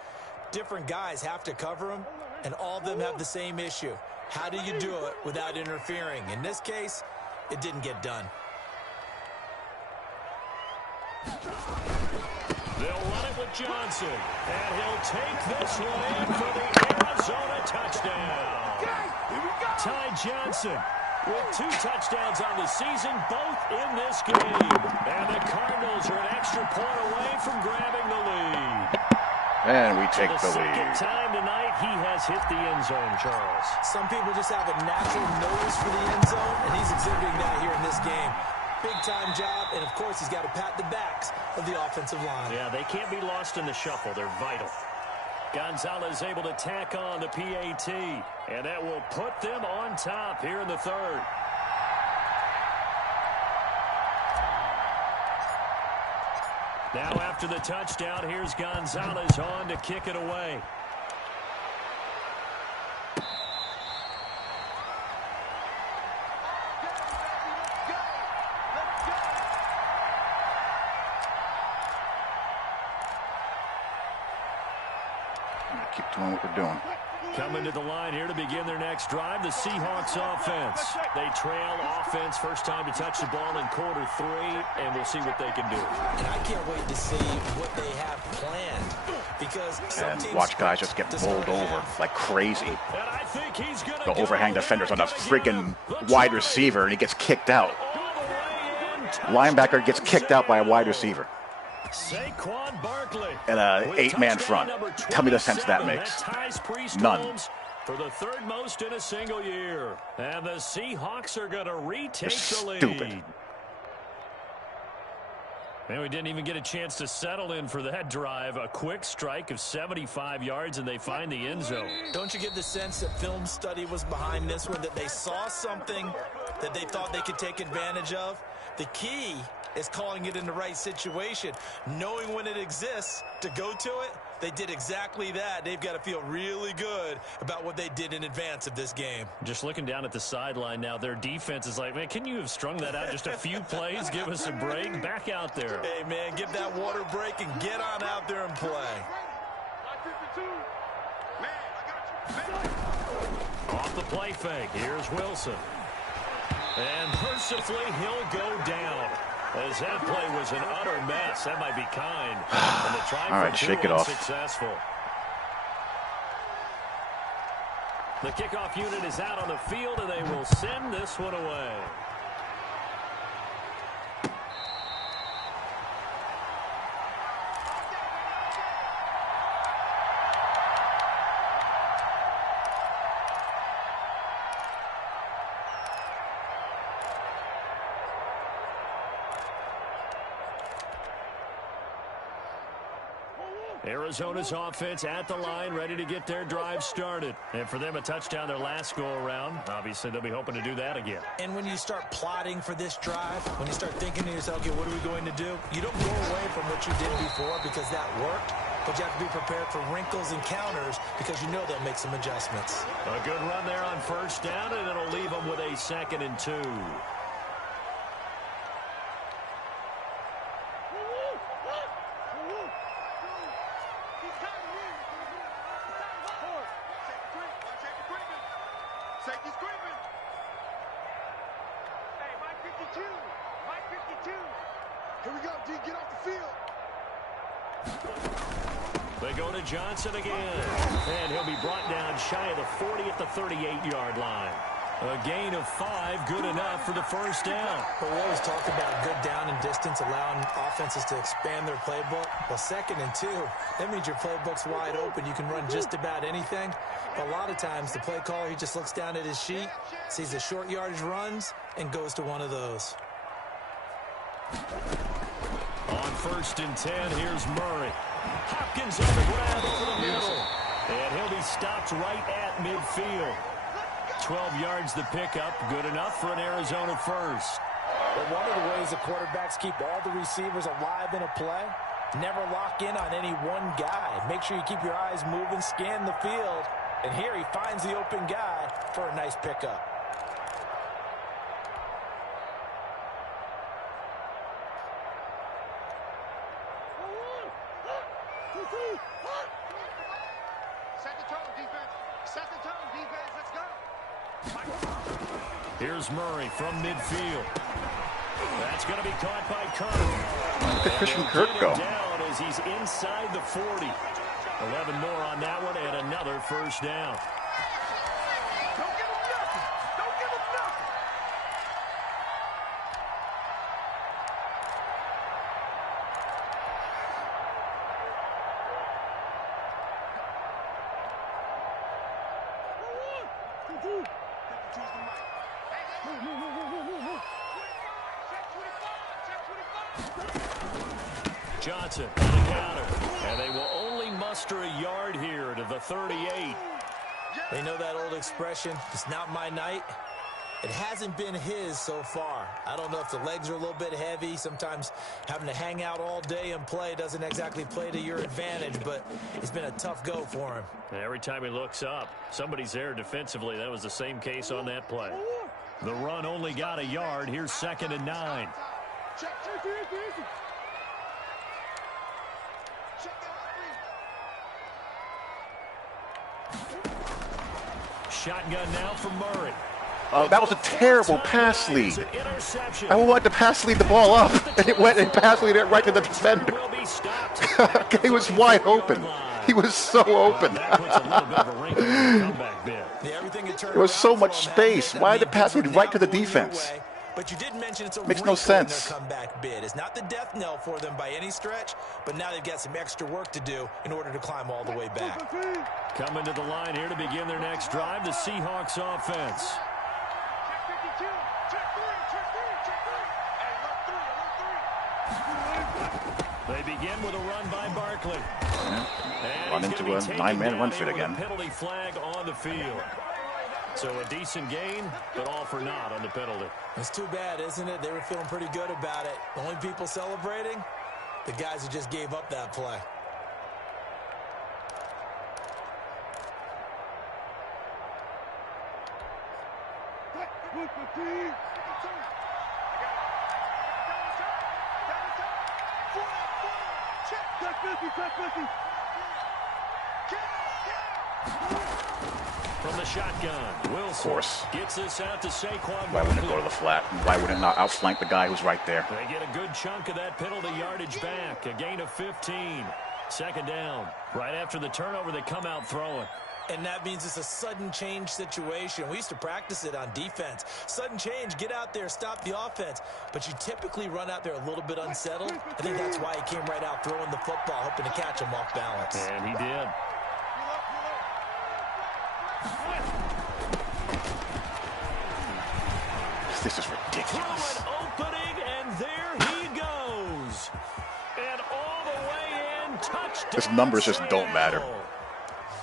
different guys have to cover him, and all of them have the same issue. How do you do it without interfering? In this case, it didn't get done. They'll run it with Johnson, and he'll take this one in for the Arizona touchdown. Ty Johnson with 2 touchdowns on the season, both in this game. And the Cardinals are an extra point away from grabbing the lead. And we take the Second lead. time tonight he has hit the end zone, Charles. Some people just have a natural nose for the end zone, and he's exhibiting that here in this game. Big-time job, and, of course, he's got to pat the backs of the offensive line. Yeah, they can't be lost in the shuffle. They're vital. Gonzalez able to tack on the PAT, and that will put them on top here in the 3rd. Now after the touchdown, here's Gonzalez on to kick it away. Keep doing what we're doing. Coming to the line here to begin their next drive, the Seahawks offense. They trail offense, first time to touch the ball in quarter 3, and we'll see what they can do. And I can't wait to see what they have planned, because some teams watch guys just get bowled over like crazy. The overhang defenders on a freaking wide receiver, and he gets kicked out. Linebacker gets kicked out by a wide receiver. And an 8-man front. Tell me the sense that makes. None. For the third most in a single year. And the Seahawks are going to retake the lead. Stupid. And we didn't even get a chance to settle in for that drive. A quick strike of 75 yards, and they find the end zone. Don't you get the sense that film study was behind this one, that they saw something that they thought they could take advantage of? The key is calling it in the right situation, knowing when it exists to go to it. They did exactly that. They've got to feel really good about what they did in advance of this game. Just looking down at the sideline now, their defense is like, man, can you have strung that out just a few plays? Give us a break. Back out there. Hey, man, give that water break and get on out there and play. Off the play fake. Here's Wilson. And mercifully, he'll go down. As that play was an utter mess. That might be kind. And the try all right, shake it off. Successful. The kickoff unit is out on the field, and they will send this one away. Arizona's offense at the line, ready to get their drive started. And for them, a touchdown their last go-around. Obviously, they'll be hoping to do that again. And when you start plotting for this drive, when you start thinking to yourself, okay, what are we going to do? You don't go away from what you did before because that worked, but you have to be prepared for wrinkles and counters because you know they'll make some adjustments. A good run there on first down, and it'll leave them with a 2nd and 2. They go to Johnson again, and he'll be brought down shy of the 40 at the 38-yard line. A gain of 5, good enough for the first down. Well, we always talk about good down and distance, allowing offenses to expand their playbook. Well, 2nd and 2, that means your playbook's wide open. You can run just about anything. But a lot of times, the play caller, he just looks down at his sheet, sees the short yardage runs, and goes to one of those. On 1st and 10, here's Murray. Hopkins on the grab over the middle. And he'll be stopped right at midfield. 12 yards the pickup, good enough for an Arizona first. But one of the ways the quarterbacks keep all the receivers alive in a play, never lock in on any one guy. Make sure you keep your eyes moving, scan the field. And here he finds the open guy for a nice pickup. Here's Murray from midfield. That's going to be caught by Kirk. Where did Christian Kirk go? Down as he's inside the 40. 11 more on that one and another first down. Don't give him nothing. Don't give him nothing. Johnson on the counter. And they will only muster a yard here to the 38. They know that old expression, it's not my night. It hasn't been his so far. I don't know if the legs are a little bit heavy. Sometimes having to hang out all day and play doesn't exactly play to your advantage, but it's been a tough go for him. Every time he looks up, somebody's there defensively. That was the same case on that play. The run only got a yard. Here's 2nd and 9. Shotgun now from Murray. Oh, that was a terrible pass lead. I wanted to pass lead the ball up, and it went and pass lead it right to the defender. He was wide open. He was so open. There was so much space. Why did it pass lead right to the defense? But you did mention it's a makes no sense. Their comeback bid. It's not the death knell for them by any stretch, but now they've got some extra work to do in order to climb all the way back. Coming to the line here to begin their next drive, the Seahawks offense. They begin with a run by Barkley. Run into a 9-man run fit again. Penalty flag on the field. So a decent gain, but all for naught on the penalty. It's too bad, isn't it? They were feeling pretty good about it. The only people celebrating, the guys who just gave up that play. From the shotgun, Wilson gets this out to Saquon. Why wouldn't it go to the flat? Why wouldn't it not outflank the guy who's right there? They get a good chunk of that penalty yardage back. A gain of 15. Second down. Right after the turnover, they come out throwing. And that means it's a sudden change situation. We used to practice it on defense. Sudden change, get out there, stop the offense. But you typically run out there a little bit unsettled. I think that's why he came right out throwing the football, hoping to catch him off balance. And he did. This is ridiculous. Through an opening, and there he goes. And all the way in, touchdown. His numbers just don't matter.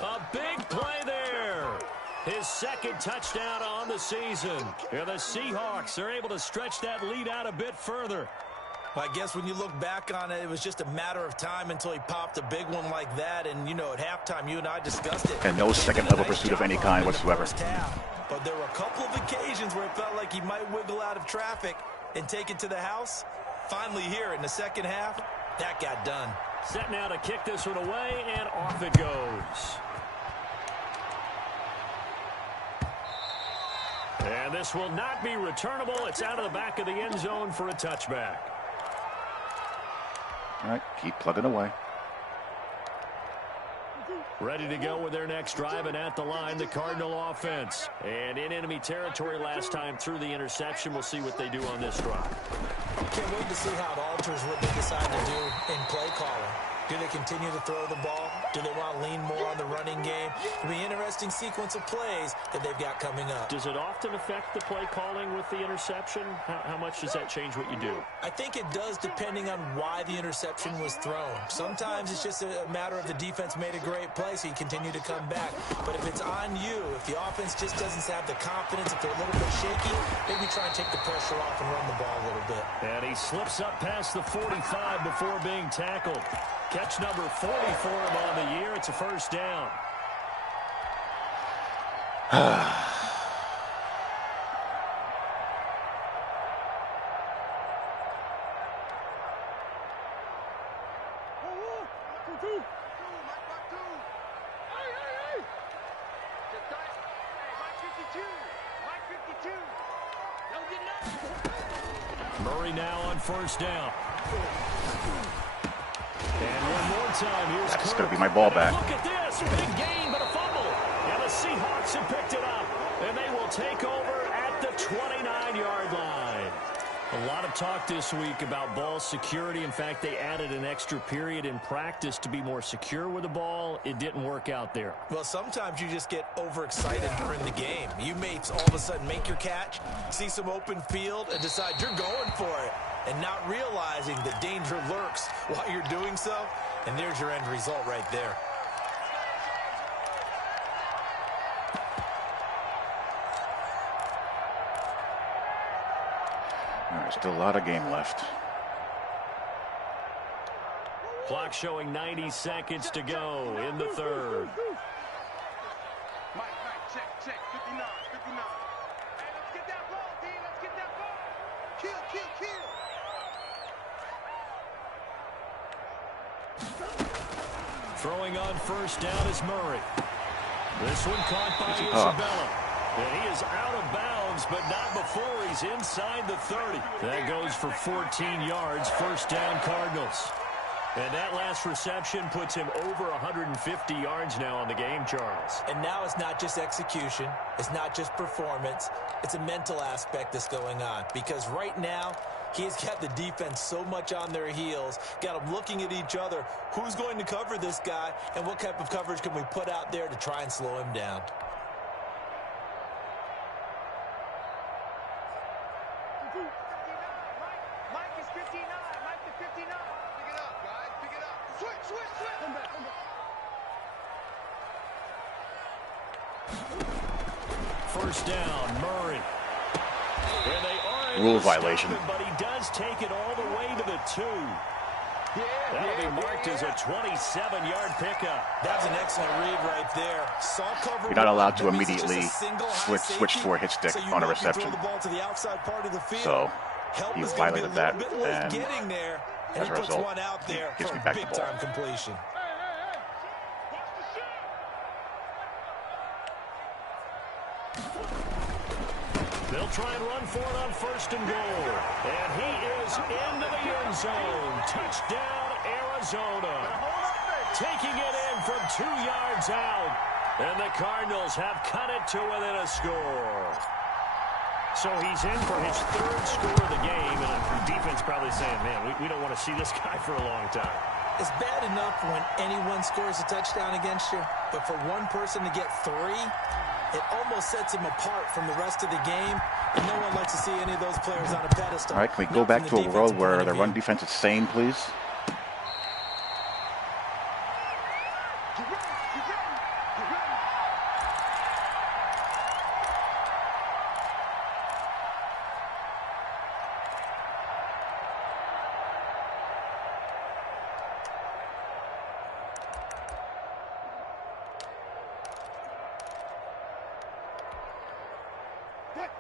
A big play there. His second touchdown on the season. And the Seahawks are able to stretch that lead out a bit further. Well, I guess when you look back on it, it was just a matter of time until he popped a big one like that. And, you know, at halftime, you and I discussed it. And no second-level pursuit of any kind whatsoever. But there were a couple of occasions where it felt like he might wiggle out of traffic and take it to the house. Finally here in the second half, that got done. Set now to kick this one away, and off it goes. And this will not be returnable. It's out of the back of the end zone for a touchback. All right, keep plugging away. Ready to go with their next drive, and at the line, the Cardinal offense. And in enemy territory last time through the interception. We'll see what they do on this drive. Can't wait to see how it alters what they decide to do in play calling. Do they continue to throw the ball? Do they want to lean more on the running game? It'll be an interesting sequence of plays that they've got coming up. Does it often affect the play calling with the interception? How much does that change what you do? I think it does depending on why the interception was thrown. Sometimes it's just a matter of the defense made a great play, so you continue to come back. But if it's on you, if the offense just doesn't have the confidence, if they're a little bit shaky, maybe try and take the pressure off and run the ball a little bit. And he slips up past the 45 before being tackled. Catch number 40 for him on the year. It's a first down. Murray now on first down. And one more time, here's That's going to be my ball back. Look at this, big gain, but a fumble. And the Seahawks have picked it up, and they will take over at the 29-yard line. A lot of talk this week about ball security. In fact, they added an extra period in practice to be more secure with the ball. It didn't work out there. Well, sometimes you just get overexcited during the game. You may all of a sudden make your catch, see some open field, and decide you're going for it, and not realizing the danger lurks while you're doing so. And there's your end result right there. There's still a lot of game left. Clock showing 90 seconds to go in the third. Mike, check, 59. Hey, let's get that ball, D. Let's get that ball. Kill. Throwing on first down is Murray. This one caught by Isabella. And he is out of bounds, but not before he's inside the 30. That goes for 14 yards, first down Cardinals. And that last reception puts him over 150 yards now on the game, Charles. And now it's not just execution. It's not just performance. It's a mental aspect that's going on. Because right now, he's got the defense so much on their heels, got them looking at each other. Who's going to cover this guy, and what type of coverage can we put out there to try and slow him down? First down, Murray. And they are Rule violation. But he does take it all the way to the 2. That'll be marked as a 27-yard pickup. That's an excellent read right there. Saw cover. You're not allowed to immediately switch for a hit stick on a reception. So he violated that, and as a result, he gives me back the ball. Completion. They'll try and run for it on first and goal. And he is into the end zone. Touchdown, Arizona. Taking it in from 2 yards out. And the Cardinals have cut it to within a score. So he's in for his 3rd score of the game. And the defense probably saying, man, we don't want to see this guy for a long time. It's bad enough when anyone scores a touchdown against you. But for one person to get 3... it almost sets him apart from the rest of the game, and no one likes to see any of those players on a pedestal. All right, can we go back to a world where the run defense is sane, please?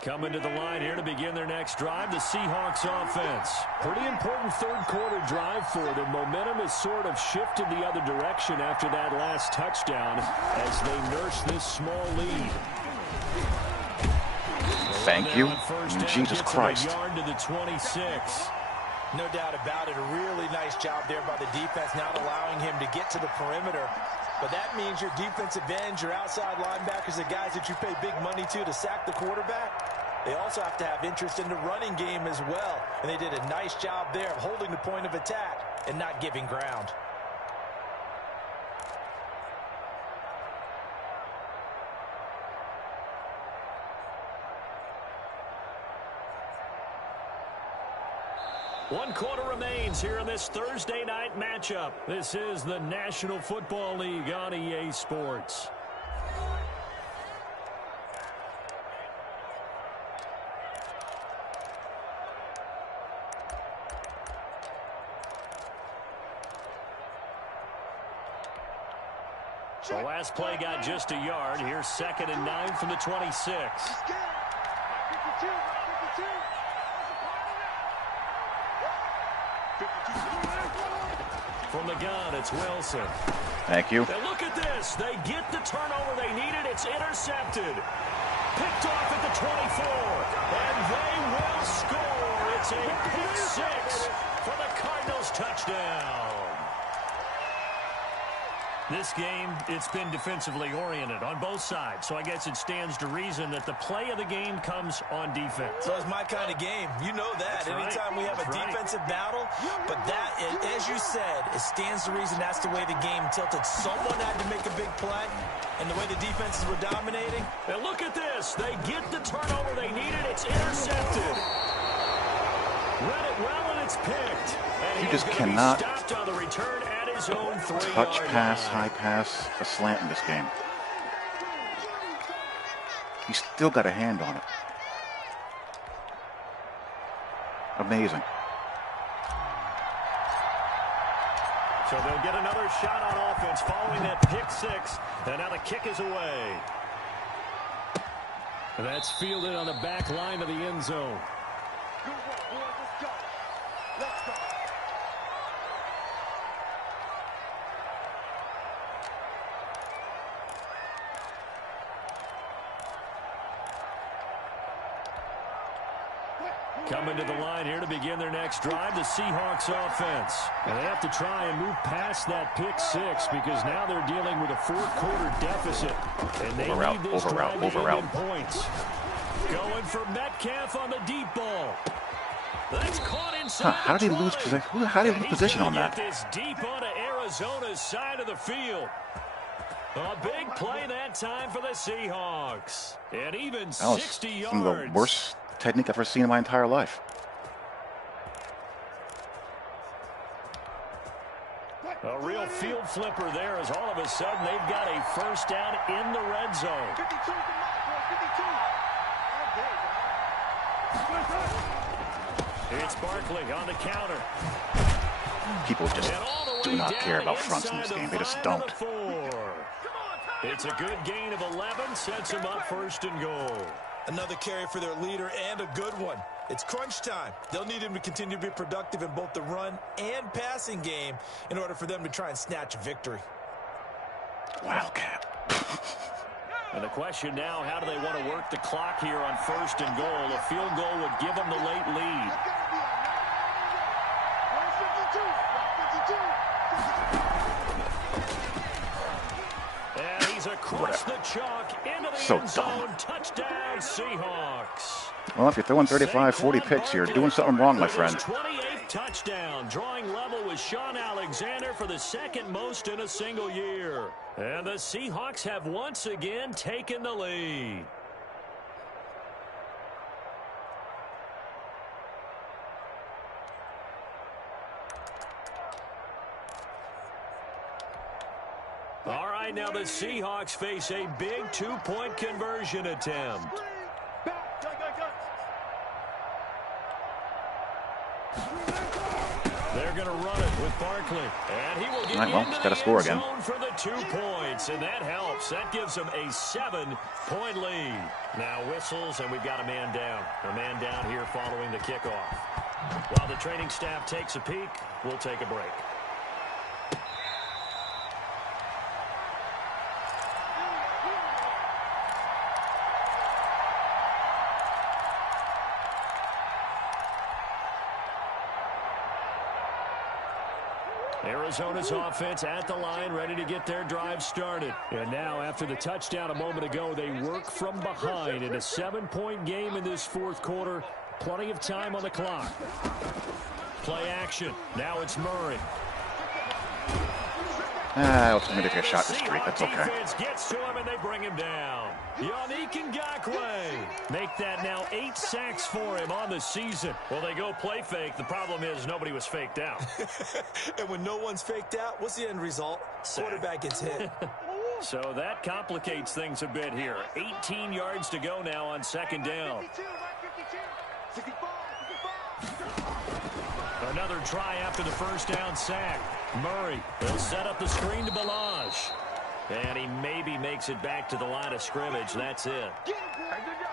Coming to the line here to begin their next drive, the Seahawks offense. Pretty important third-quarter drive for them. Momentum has sort of shifted the other direction after that last touchdown as they nurse this small lead. Thank you. Jesus Christ. Yard to the 26. No doubt about it. A really nice job there by the defense, not allowing him to get to the perimeter. But that means your defensive ends, your outside linebackers, the guys that you pay big money to sack the quarterback, they also have to have interest in the running game as well. And they did a nice job there of holding the point of attack and not giving ground. One quarter remains here in this Thursday night matchup. This is the National Football League on EA Sports. The last play got just a yard. Here's 2nd and 9 from the 26. From the gun, it's Wilson. Thank you. And look at this. They get the turnover they needed. It's intercepted. Picked off at the 24. And they will score. It's a pick 6 for the Cardinals touchdown. This game, it's been defensively oriented on both sides, so I guess it stands to reason that the play of the game comes on defense. So it's my kind of game. You know that. That's Anytime we have a defensive battle, but that, as you said, it stands to reason that's the way the game tilted. Someone had to make a big play, and the way the defenses were dominating. And look at this. They get the turnover they needed. It's intercepted. Read it well, and it's picked. And You just cannot stopped on the return at his own 3-yard touch pass, line. high pass, a slant in this game. He's still got a hand on it. Amazing. So they'll get another shot on offense following that pick 6. And now the kick is away. And that's fielded on the back line of the end zone. Good work, boys. Let's go. Let's go. Coming to the line here to begin their next drive, the Seahawks offense. And they have to try and move past that pick six because now they're dealing with a fourth-quarter deficit. And they need this drive to end in points. Going for Metcalf on the deep ball. That's caught inside. How did he lose position? How did he lose position on that? This deep onto Arizona's side of the field. A big play that time for the Seahawks. And even 60 yards. Some of the worst technique I've ever seen in my entire life. A real field flipper there as all of a sudden they've got a first down in the red zone. 52 It's Barkley on the counter. People just do not care about fronts in this game. They just don't. It's a good gain of 11, sets them up first and goal. Another carry for their leader and a good one. It's crunch time. They'll need him to continue to be productive in both the run and passing game in order for them to try and snatch a victory. Wildcat. And the question now, how do they want to work the clock here on first and goal? A field goal would give them the late lead. And he's across the chalk into the end zone. Touchdown, Seahawks. Well, if you're throwing 35, 40 picks, you're doing something wrong, my friend. 28th touchdown, drawing level with Sean Alexander for the second most in a single year. And the Seahawks have once again taken the lead. All right, now the Seahawks face a big two-point conversion attempt. They're going to run it with Barkley. And he will get into the end zone for the 2 points. And that helps. That gives them a 7-point lead. Now whistles, and we've got a man down. A man down here following the kickoff. While the training staff takes a peek, we'll take a break. Arizona's offense at the line, ready to get their drive started. And now, after the touchdown a moment ago, they work from behind in a 7-point game in this fourth quarter. Plenty of time on the clock. Play action. Now it's Murray. Let's maybe take a shot in the street. That's okay. Defense gets to him and they bring him down. Yannick Ngakoue. Make that now 8 sacks for him on the season. Well, they go play fake. The problem is nobody was faked out. And when no one's faked out, what's the end result? Quarterback gets hit. So that complicates things a bit here. 18 yards to go now on second down. Another try after the first down sack. Murray will set up the screen to Balaj. And he maybe makes it back to the line of scrimmage. That's it.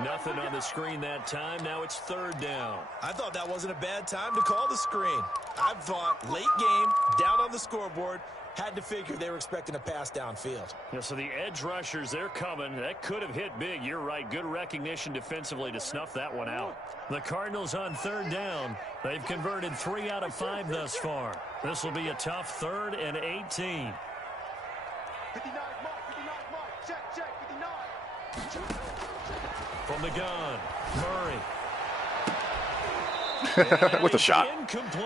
Nothing on the screen that time. Now it's third down. I thought that wasn't a bad time to call the screen. I thought late game, down on the scoreboard, had to figure they were expecting a pass downfield. Yeah, so the edge rushers, they're coming. That could have hit big. You're right. Good recognition defensively to snuff that one out. The Cardinals on third down. They've converted 3 out of 5 thus far. This will be a tough 3rd and 18. 59 mark, check, 59. From the gun, Murray. With a shot.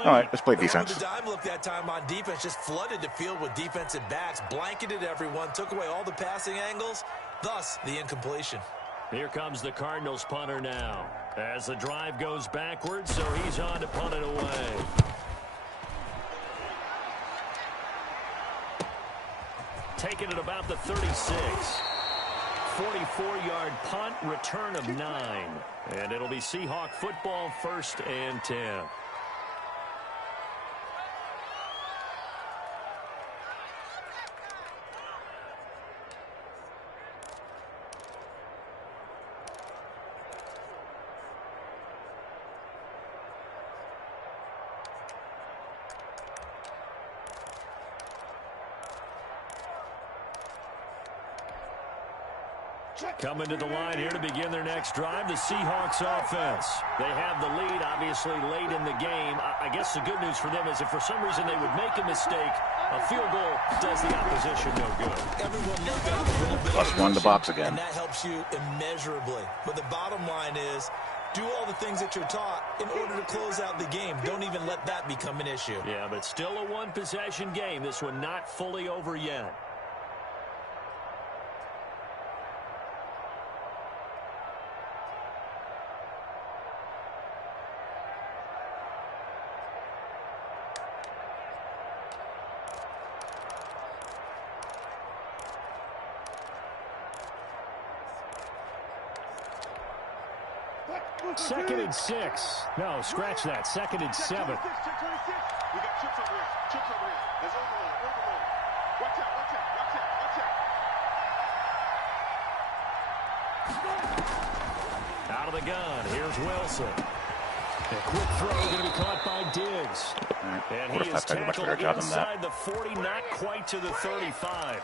All right, let's play defense. The dime look that time on defense just flooded the field with defensive backs, blanketed everyone, took away all the passing angles, thus the incompletion. Here comes the Cardinals punter now. As the drive goes backwards, so he's on to punt it away. Taking it about the 36. 44-yard punt, return of 9. And it'll be Seahawk football, 1st and 10. Coming to the line here to begin their next drive, the Seahawks offense. They have the lead, obviously, late in the game. I guess the good news for them is if for some reason they would make a mistake, a field goal does the opposition no good. Everyone knows that a little bit. Plus one to box again. And that helps you immeasurably. But the bottom line is, do all the things that you're taught in order to close out the game. Don't even let that become an issue. Yeah, but still a one-possession game. This one not fully over yet. Second and 6. No, scratch that. Second and 7. We got chips over here. Chips over here. There's overload. Overload. Watch out. Watch out. Watch out. Watch out. Out of the gun. Here's Wilson. A quick throw going to be caught by Diggs. And he is tackled inside the 40, not quite to the 35.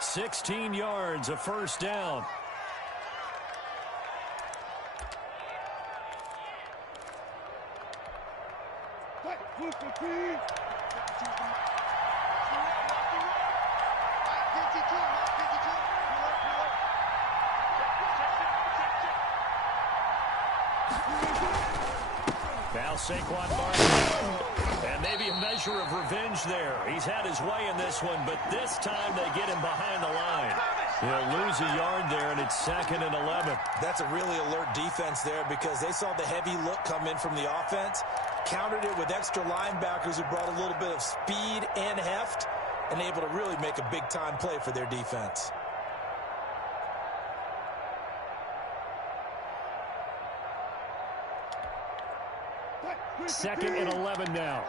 16 yards, a first down. Now Saquon Barkley. And maybe a measure of revenge there. He's had his way in this one, but this time they get him behind the line. He'll lose a yard there, and it's 2nd and 11. That's a really alert defense there because they saw the heavy look come in from the offense, countered it with extra linebackers who brought a little bit of speed and heft, and able to really make a big-time play for their defense. Second and 11 now.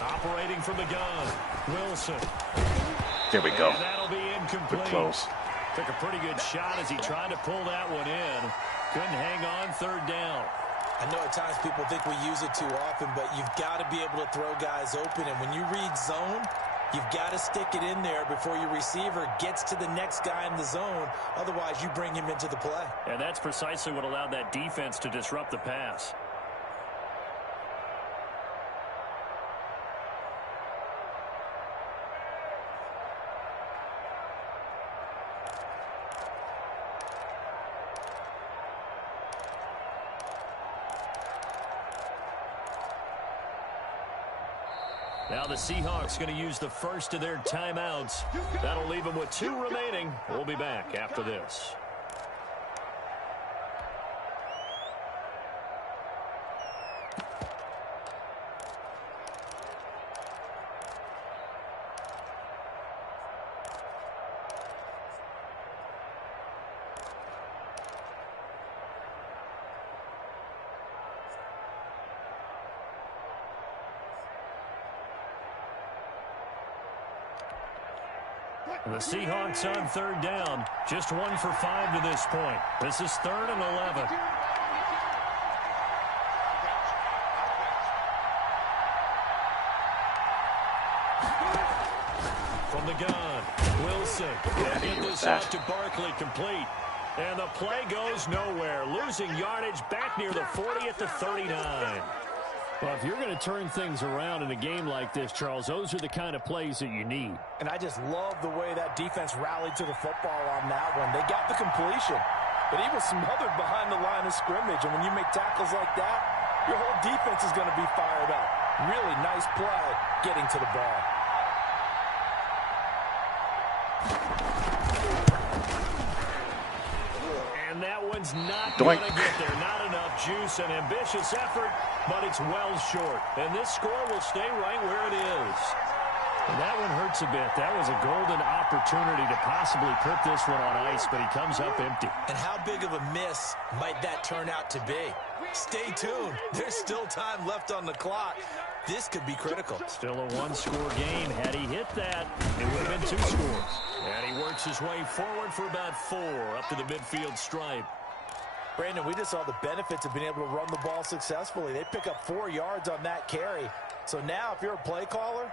Operating from the gun, Wilson. There we go. And that'll be incomplete. Good close. Took a pretty good shot as he tried to pull that one in. Couldn't hang on, 3rd down. I know at times people think we use it too often, but you've got to be able to throw guys open. And when you read zone, you've got to stick it in there before your receiver gets to the next guy in the zone. Otherwise, you bring him into the play. And that's precisely what allowed that defense to disrupt the pass. Now the Seahawks going to use the first of their timeouts. That'll leave them with 2 remaining. We'll be back after this. The Seahawks on 3rd down. Just 1 for 5 to this point. This is 3rd and 11. From the gun, Wilson. And get this out to Barkley, complete. And the play goes nowhere. Losing yardage back near the 40 at the 39. Well, if you're going to turn things around in a game like this, Charles, those are the kind of plays that you need. And I just love the way that defense rallied to the football on that one. They got the completion, but he was smothered behind the line of scrimmage. And when you make tackles like that, your whole defense is going to be fired up. Really nice play getting to the ball. And that one's not going to get there. Not enough juice, an ambitious effort, but it's well short. And this score will stay right where it is. And that one hurts a bit. That was a golden opportunity to possibly put this one on ice, but he comes up empty. And how big of a miss might that turn out to be? Stay tuned. There's still time left on the clock. This could be critical. Still a 1-score game. Had he hit that, it would have been 2 scores. And he works his way forward for about 4 up to the midfield stripe. Brandon, we just saw the benefits of being able to run the ball successfully. They pick up 4 yards on that carry. So now if you're a play caller,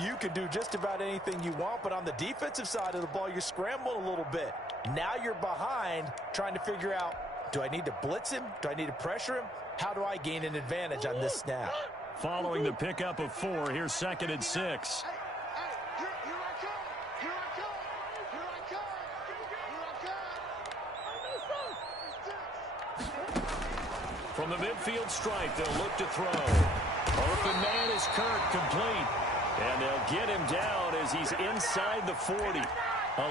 you can do just about anything you want, but on the defensive side of the ball, you're scrambling a little bit. Now you're behind trying to figure out, do I need to blitz him? Do I need to pressure him? How do I gain an advantage on this snap? Following the pickup of 4, here's 2nd and 6. From the midfield stripe, they'll look to throw. Open man is Kirk, complete. And they'll get him down as he's inside the 40.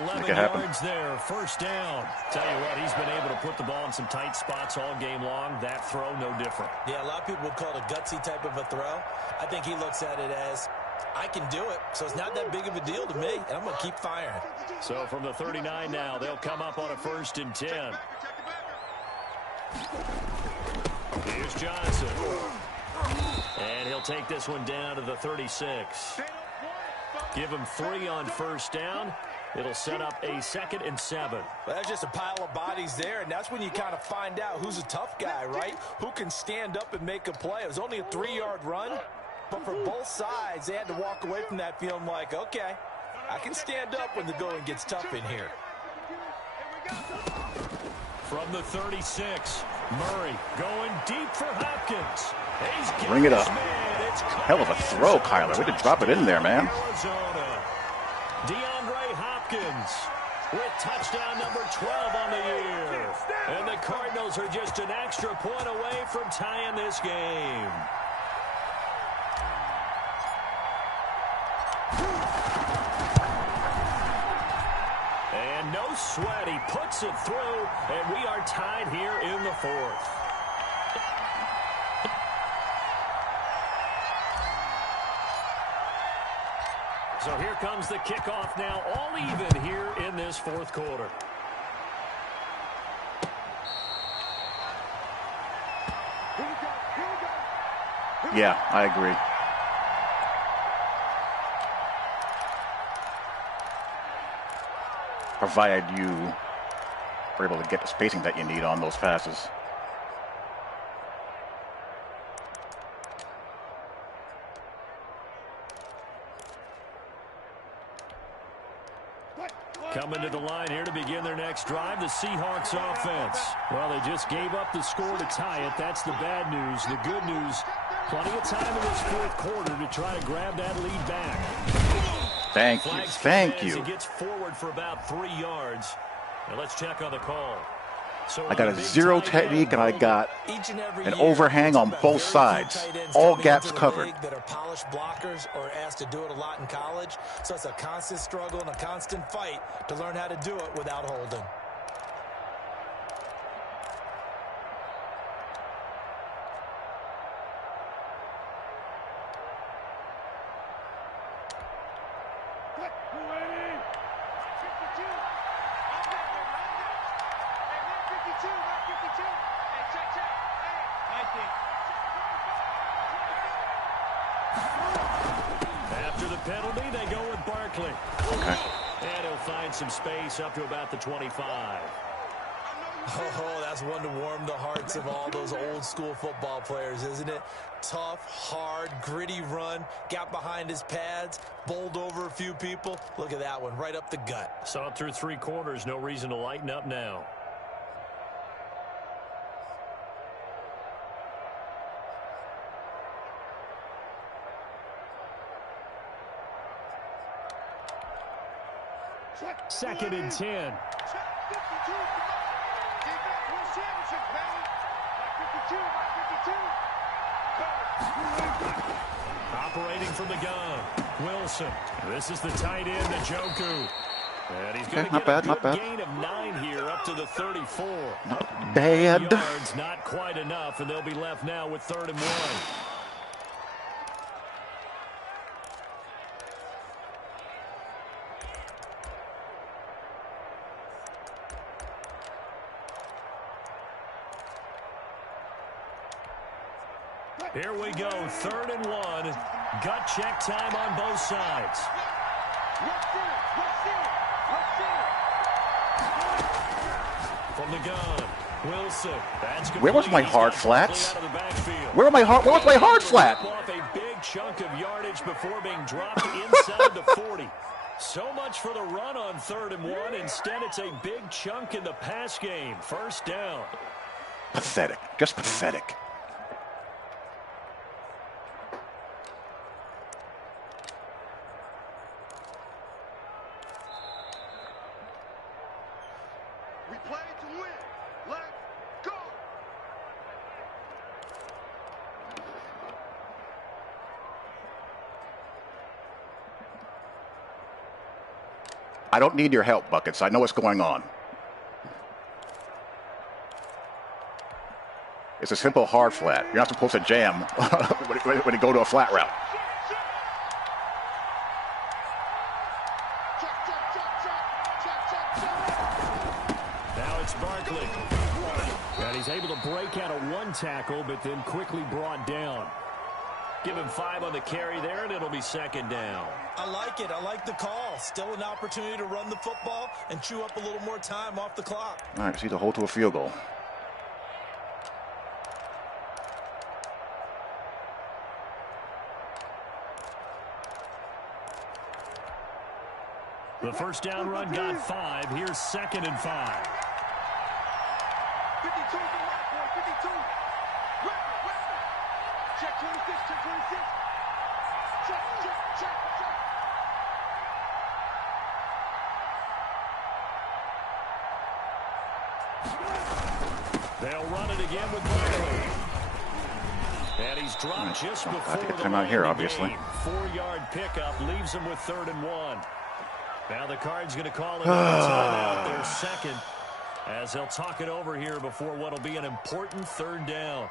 11 yards there, first down. Tell you what, he's been able to put the ball in some tight spots all game long. That throw, no different. Yeah, a lot of people would call it a gutsy type of a throw. I think he looks at it as, I can do it, so it's not that big of a deal to me, and I'm going to keep firing. So from the 39 now, they'll come up on a 1st and 10. Here's Johnson. And he'll take this one down to the 36. Give him 3 on first down. It'll set up a 2nd and 7. Well, that's just a pile of bodies there, and that's when you kind of find out who's a tough guy, right? Who can stand up and make a play. It was only a 3-yard run, but for both sides, they had to walk away from that feeling like, okay, I can stand up when the going gets tough in here. From the 36, Murray going deep for Hopkins. Bring it up. Hell of a throw, Kyler. Way to drop it in there, man. DeAndre Hopkins with touchdown number 12 on the year. And the Cardinals are just an extra point away from tying this game. And no sweat. He puts it through, and we are tied here in the 4th. So here comes the kickoff now, all even here in this 4th quarter. Yeah, I agree. Provided you are able to get the spacing that you need on those passes. Coming to the line here to begin their next drive, the Seahawks offense. Well, they just gave up the score to tie it. That's the bad news. The good news, plenty of time in this 4th quarter to try to grab that lead back. Thank you. Thank you. He gets forward for about 3 yards. Now let's check on the call. So I got a zero technique, and I got an overhang on both sides. All gaps covered. That are polished blockers or asked to do it a lot in college. So it's a constant struggle and a constant fight to learn how to do it without holding. After the penalty, they go with Barkley. Okay. And he'll find some space up to about the 25. Oh, that's one to warm the hearts of all those old school football players, isn't it? Tough, hard, gritty run, got behind his pads, bowled over a few people. Look at that one, right up the gut. Saw it through 3 quarters, no reason to lighten up now. Second and 10. Operating from the gun, Wilson. This is the tight end, Njoku. And he's going to get a good gain of 9 here up to the 34. Not bad. Yards, not quite enough, and they'll be left now with 3rd and 1. Here we go, 3rd and 1. Gut check time on both sides. From the gun, Wilson. Where was my hard flats? Where was my hard flat? Off a big chunk of yardage before being dropped inside the 40. So much for the run on 3rd and 1. Instead, it's a big chunk in the pass game. First down. Pathetic. Just pathetic. We play to win. Let's go. I don't need your help, Buckets. I know what's going on. It's a simple hard flat. You're not supposed to jam when you go to a flat route. Now it's Barkley. And he's able to break out of one tackle, but then quickly brought down. Give him 5 on the carry there, and it'll be 2nd down. I like it. I like the call. Still an opportunity to run the football and chew up a little more time off the clock. All right, see the hold to a field goal. The first down run got 5. Here's 2nd and 5. 52 to the right, boy. 52. Check 26, check 26. Check. They'll run it again with Barkley. And he's dropped just before I think a the timeout here, obviously. 4-yard pickup leaves him with 3rd and 1. Now the Cards going to call another timeout, their 2nd, as they'll talk it over here before what will be an important 3rd down.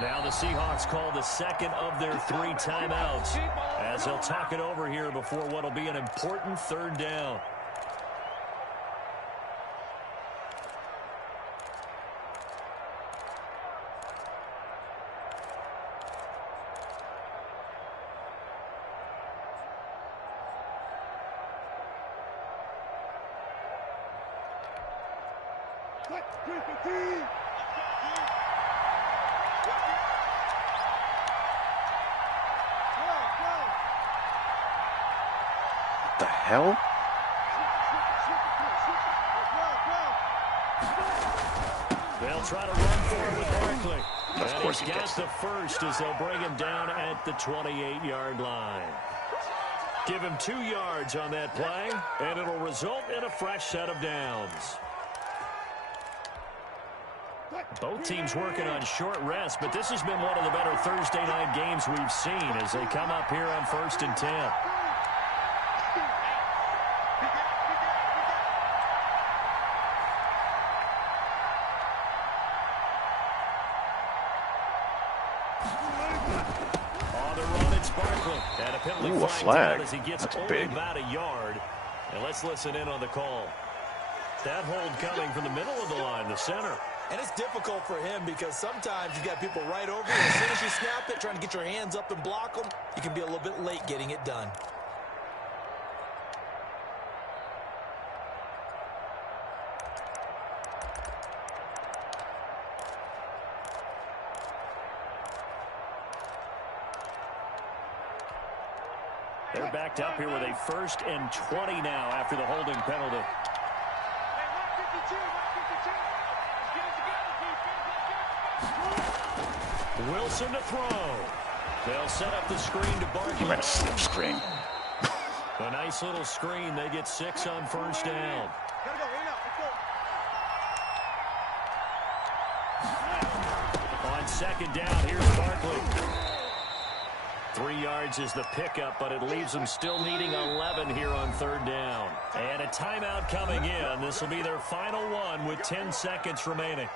Now the Seahawks call the 2nd of their 3 timeouts as they'll talk it over here before what will be an important 3rd down. What the hell? They'll try to run forward with Barkley. Of course he got gets the first as they'll bring him down at the 28-yard line. Give him 2 yards on that play, and it'll result in a fresh set of downs. Both teams working on short rest, but this has been one of the better Thursday night games we've seen as they come up here on 1st and 10. On the run, it's Barkley. And a penalty Ooh, a flag. as he gets That's only big. about a yard. And let's listen in on the call. That hold coming from the middle of the line, the center. And it's difficult for him because sometimes you've got people right over you. As soon as you snap it, trying to get your hands up and block them, you can be a little bit late getting it done. They're backed up here with a 1st and 20 now after the holding penalty. Wilson to throw. They'll set up the screen to Barkley. He ran a slip screen. A nice little screen. They get 6 on 1st down. On 2nd down, here's Barkley. 3 yards is the pickup, but it leaves them still needing 11 here on 3rd down. And a timeout coming in. This will be their final one with 10 seconds remaining.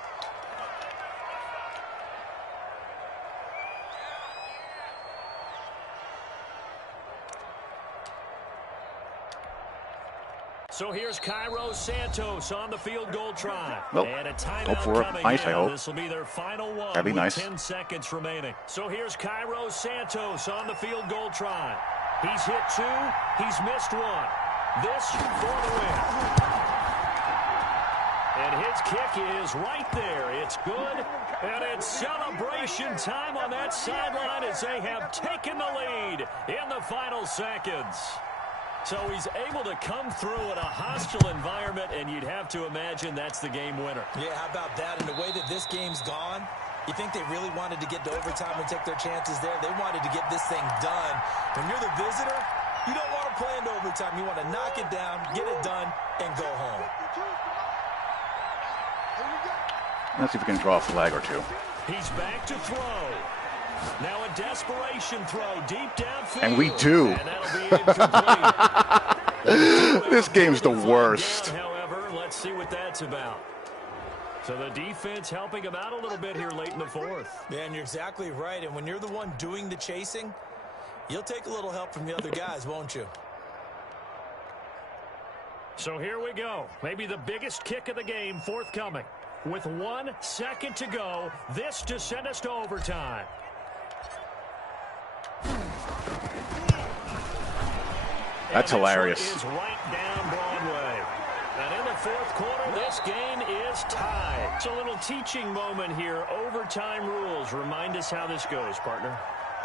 So here's Cairo Santos on the field goal try. Well, and a timeout hope for coming ice, I in. hope. This will be their final one. That'd be with nice. 10 seconds remaining. So here's Cairo Santos on the field goal try. He's hit 2. He's missed 1. This for the win. And his kick is right there. It's good. And it's celebration time on that sideline as they have taken the lead in the final seconds. So he's able to come through in a hostile environment, and you'd have to imagine that's the game winner. Yeah, how about that? And the way that this game's gone, you think they really wanted to get to overtime and take their chances there? They wanted to get this thing done. When you're the visitor, you don't want to play into overtime. You want to knock it down, get it done, and go home. Let's see if we can draw a flag or two. He's back to throw. Now a desperation throw deep downfield. And we do. And that'll be incomplete. This game's the worst. However, let's see what that's about. So the defense helping him out a little bit here late in the 4th. Yeah, and you're exactly right. And when you're the one doing the chasing, you'll take a little help from the other guys, won't you? So here we go. Maybe the biggest kick of the game forthcoming. With 1 second to go, this to send us to overtime. That's hilarious. Is right down Broadway. And in the 4th quarter, this game is tied. It's a little teaching moment here. Overtime rules. Remind us how this goes, partner.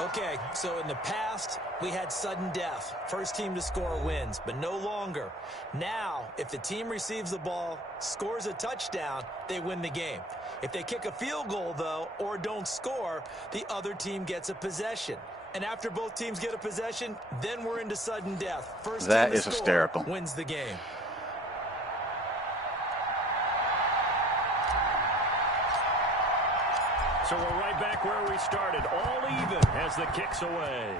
Okay, so in the past, we had sudden death. First team to score wins, but no longer. Now, if the team receives the ball, scores a touchdown, they win the game. If they kick a field goal, though, or don't score, the other team gets a possession. And after both teams get a possession, then we're into sudden death. First that team to is score hysterical. Wins the game. So we're right back where we started. All even as the kick's away.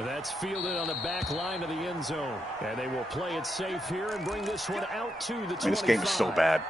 That's fielded on the back line of the end zone. And they will play it safe here and bring this one out to the 25. This game is so bad.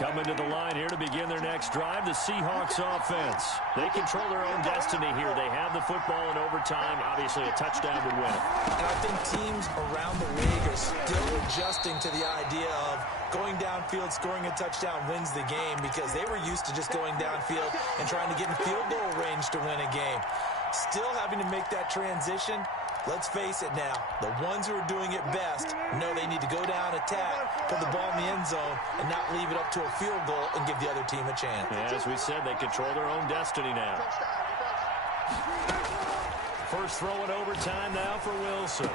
Coming to the line here to begin their next drive, the Seahawks offense. They control their own destiny here. They have the football in overtime. Obviously, a touchdown would win it. And I think teams around the league are still adjusting to the idea of going downfield, scoring a touchdown wins the game, because they were used to just going downfield and trying to get in field goal range to win a game. Still having to make that transition. Let's face it now, the ones who are doing it best know they need to go down, attack, put the ball in the end zone, and not leave it up to a field goal and give the other team a chance. Yeah, as we said, they control their own destiny now. First throw in overtime now for Wilson.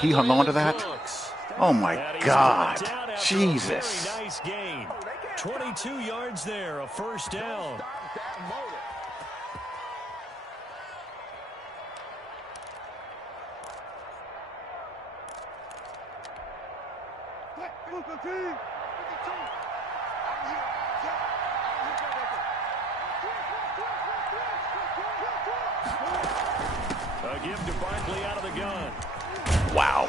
He hung on to that? Oh, my God. Jesus. Very nice gain. 22 yards there, a first down. A give to Barkley out of the gun. Wow.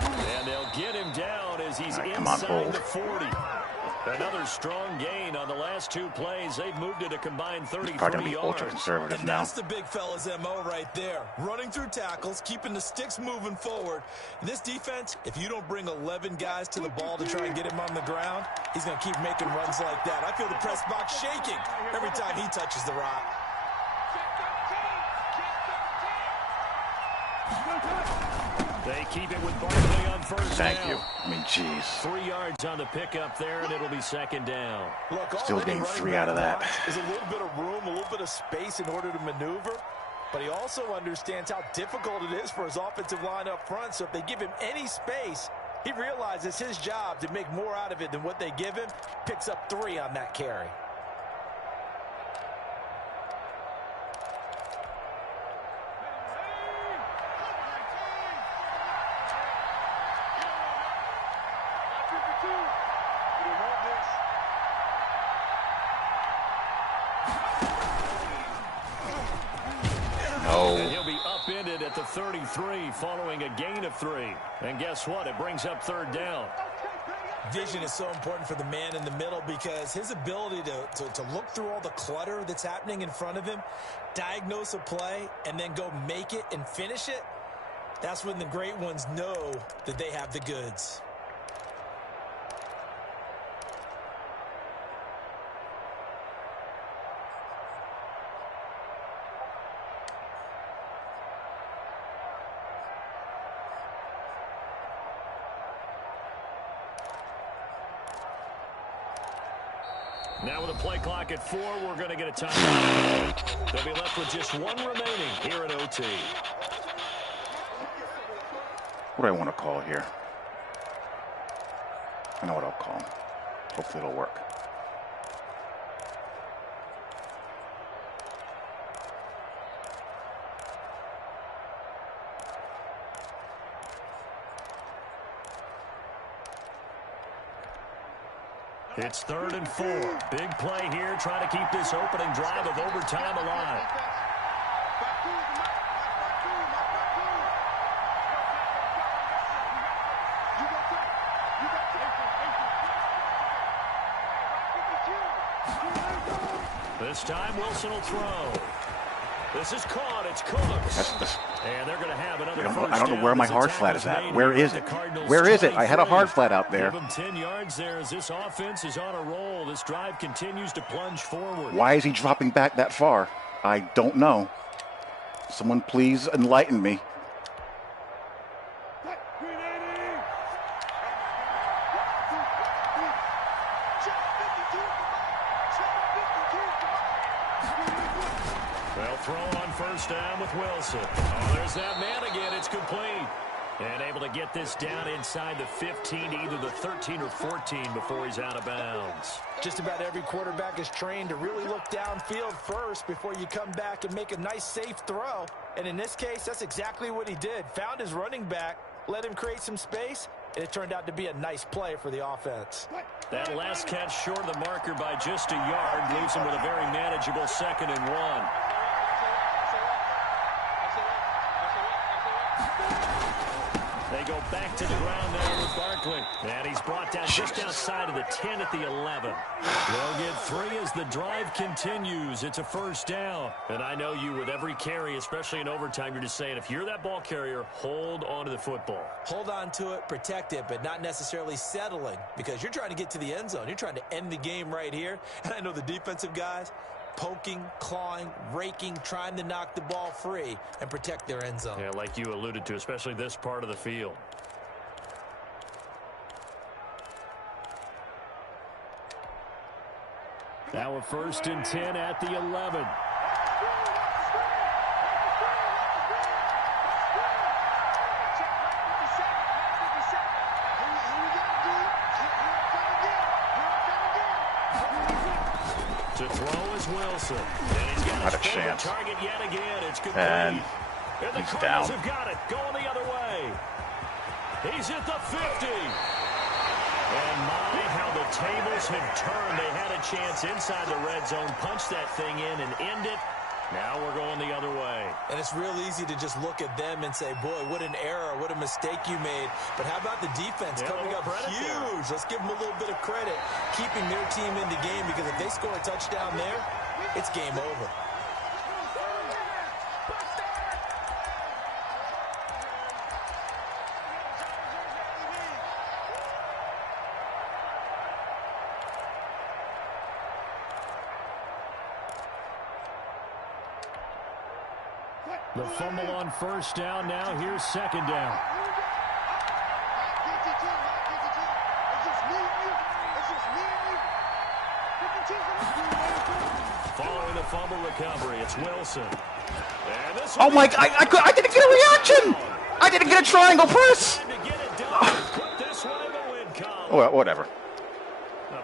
And they'll get him down as he's inside the 40. Another strong gain on the last 2 plays. They've moved it a combined 33 Probably going to be yards. ultra-conservative And now. that's the big fella's MO right there. Running through tackles, keeping the sticks moving forward. This defense, if you don't bring 11 guys to the ball to try and get him on the ground, he's going to keep making runs like that. I feel the press box shaking every time he touches the rock. They keep it with Barkley on first down. Thank you. I mean, jeez. 3 yards on the pickup there, and it'll be second down. Look, Still getting 3 out of that. There's a little bit of room, a little bit of space in order to maneuver, but he also understands how difficult it is for his offensive line up front. So if they give him any space, he realizes his job to make more out of it than what they give him. Picks up 3 on that carry. No. And he'll be upended at the 33 following a gain of 3. And guess what? It brings up 3rd down. Vision is so important for the man in the middle because his ability to look through all the clutter that's happening in front of him, diagnose a play, and then go make it and finish it, that's when the great ones know that they have the goods. Now with a play clock at 4, we're going to get a timeout. They'll be left with just 1 remaining here at OT. What do I want to call here? I know what I'll call. Hopefully it'll work. It's 3rd and 4. Big play here, trying to keep this opening drive of overtime alive. This time Wilson will throw. This is caught. It's Cooks. And they're going to have another first down. I don't know where my hard flat is at. Where is it? Where is it? I had a hard flat out there. Give them 10 yards there as this offense is on a roll. This drive continues to plunge forward. Why is he dropping back that far? I don't know. Someone please enlighten me. Well, throw on first down with Wilson. Oh, there's that man again. It's complete. And able to get this down inside the 15, either the 13 or 14 before he's out of bounds. Just about every quarterback is trained to really look downfield first before you come back and make a nice, safe throw. And in this case, that's exactly what he did. Found his running back, let him create some space, and it turned out to be a nice play for the offense. That last catch short of the marker by just a yard leaves him with a very manageable 2nd and 1. They go back to the ground now with Barkley. And he's brought down just outside of the 10 at the 11. They'll get 3 as the drive continues. It's a first down. And I know you, with every carry, especially in overtime, you're just saying, if you're that ball carrier, hold on to the football. Hold on to it, protect it, but not necessarily settling, because you're trying to get to the end zone. You're trying to end the game right here. And I know the defensive guys, poking, clawing, raking, trying to knock the ball free and protect their end zone. Yeah, like you alluded to, especially this part of the field. Now a 1st and 10 at the 11. To throw is Wilson. And he's got Not a chance. Target yet again. It's complete. And the he's Cardinals down. have got it. Going the other way. He's at the 50. And my, how the tables have turned. They had a chance inside the red zone, punch that thing in and end it. Now we're going the other way. And it's real easy to just look at them and say, boy, what an error, what a mistake you made. But how about the defense coming up huge? Let's give them a little bit of credit, keeping their team in the game, because if they score a touchdown there, it's game over. The fumble on first down. Now here's 2nd down. Following the fumble recovery, it's Wilson. Oh my! I didn't get a reaction. I didn't get a triangle press. Oh, whatever.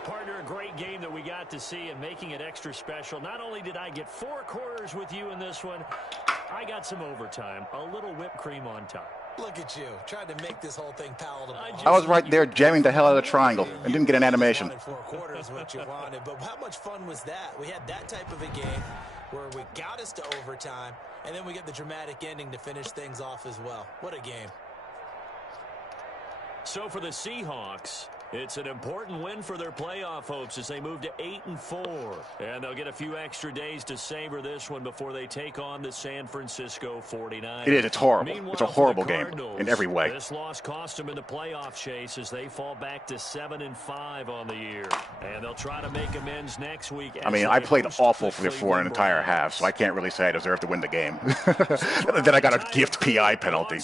Partner, a great game that we got to see and making it extra special. Not only did I get 4 quarters with you in this one, I got some overtime, a little whipped cream on top. Look at you, trying to make this whole thing palatable. I was right there jamming the hell out of the triangle and didn't get an animation. 4 quarters what you wanted, but how much fun was that? We had that type of a game. where we got us to overtime, and then we get the dramatic ending to finish things off as well. What a game. So for the Seahawks, it's an important win for their playoff hopes as they move to 8-4. And they'll get a few extra days to savor this one before they take on the San Francisco 49ers. It is. It's horrible. Meanwhile, it's a horrible game Cardinals, in every way. This loss cost them in the playoff chase as they fall back to 7-5 on the year. And they'll try to make amends next week. I mean, I played awful for an entire half, so I can't really say I deserve to win the game. Then I got a gift PI penalty.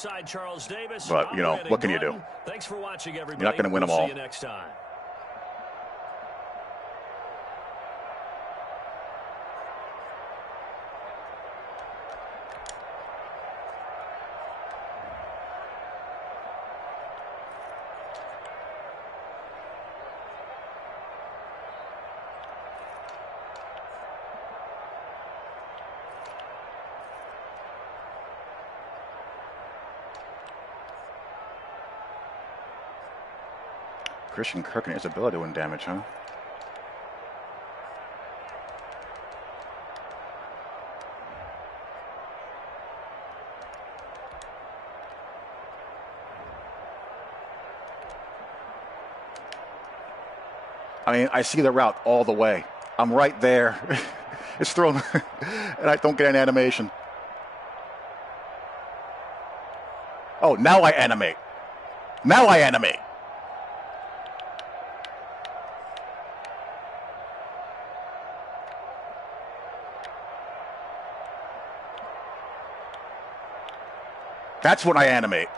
But, you know, what can you do? Thanks for watching, everybody. You're not going to win them all. See you next time. Christian Kirk and his ability to win damage, huh? I mean, I see the route all the way. I'm right there. It's thrown, and I don't get an animation. Oh, now I animate. Now I animate. That's when I animate.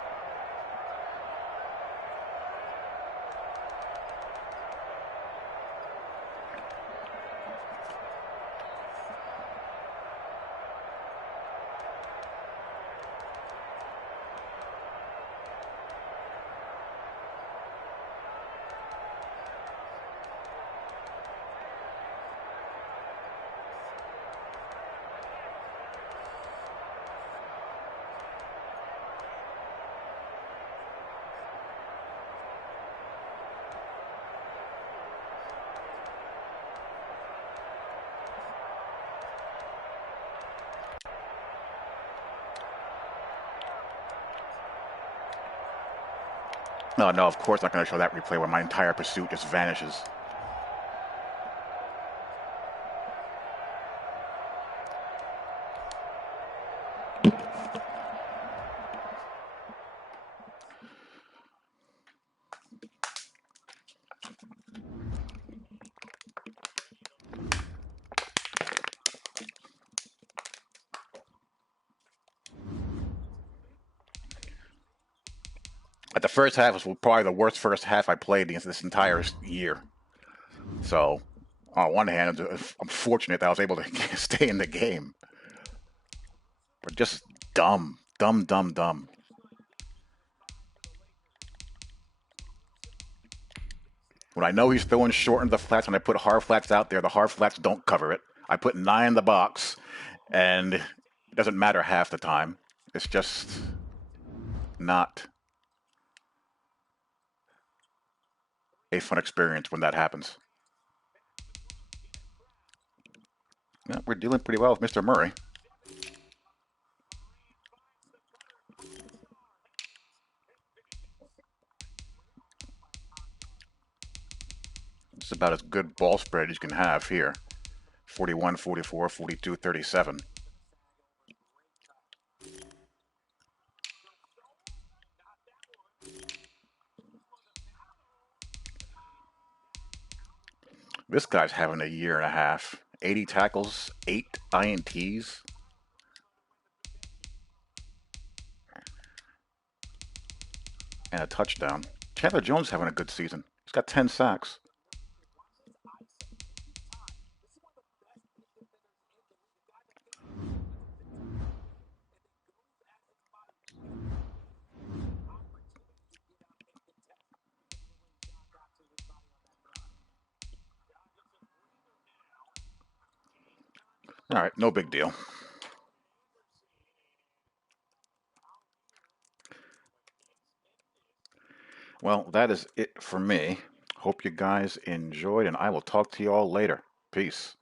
No, of course not going to show that replay where my entire pursuit just vanishes. But the first half was probably the worst first half I played against this entire year. So, on one hand, I'm fortunate that I was able to stay in the game. But just dumb. When I know he's throwing short into the flats, when I put hard flats out there, the hard flats don't cover it. I put 9 in the box, and it doesn't matter half the time. It's just not a fun experience when that happens. Yeah, we're dealing pretty well with Mr. Murray. It's about as good ball spread as you can have here. 41, 44, 42, 37. This guy's having a year and a half. 80 tackles, 8 INTs. And a touchdown. Chandler Jones having a good season. He's got 10 sacks. All right, no big deal. Well, that is it for me. Hope you guys enjoyed, and I will talk to you all later. Peace.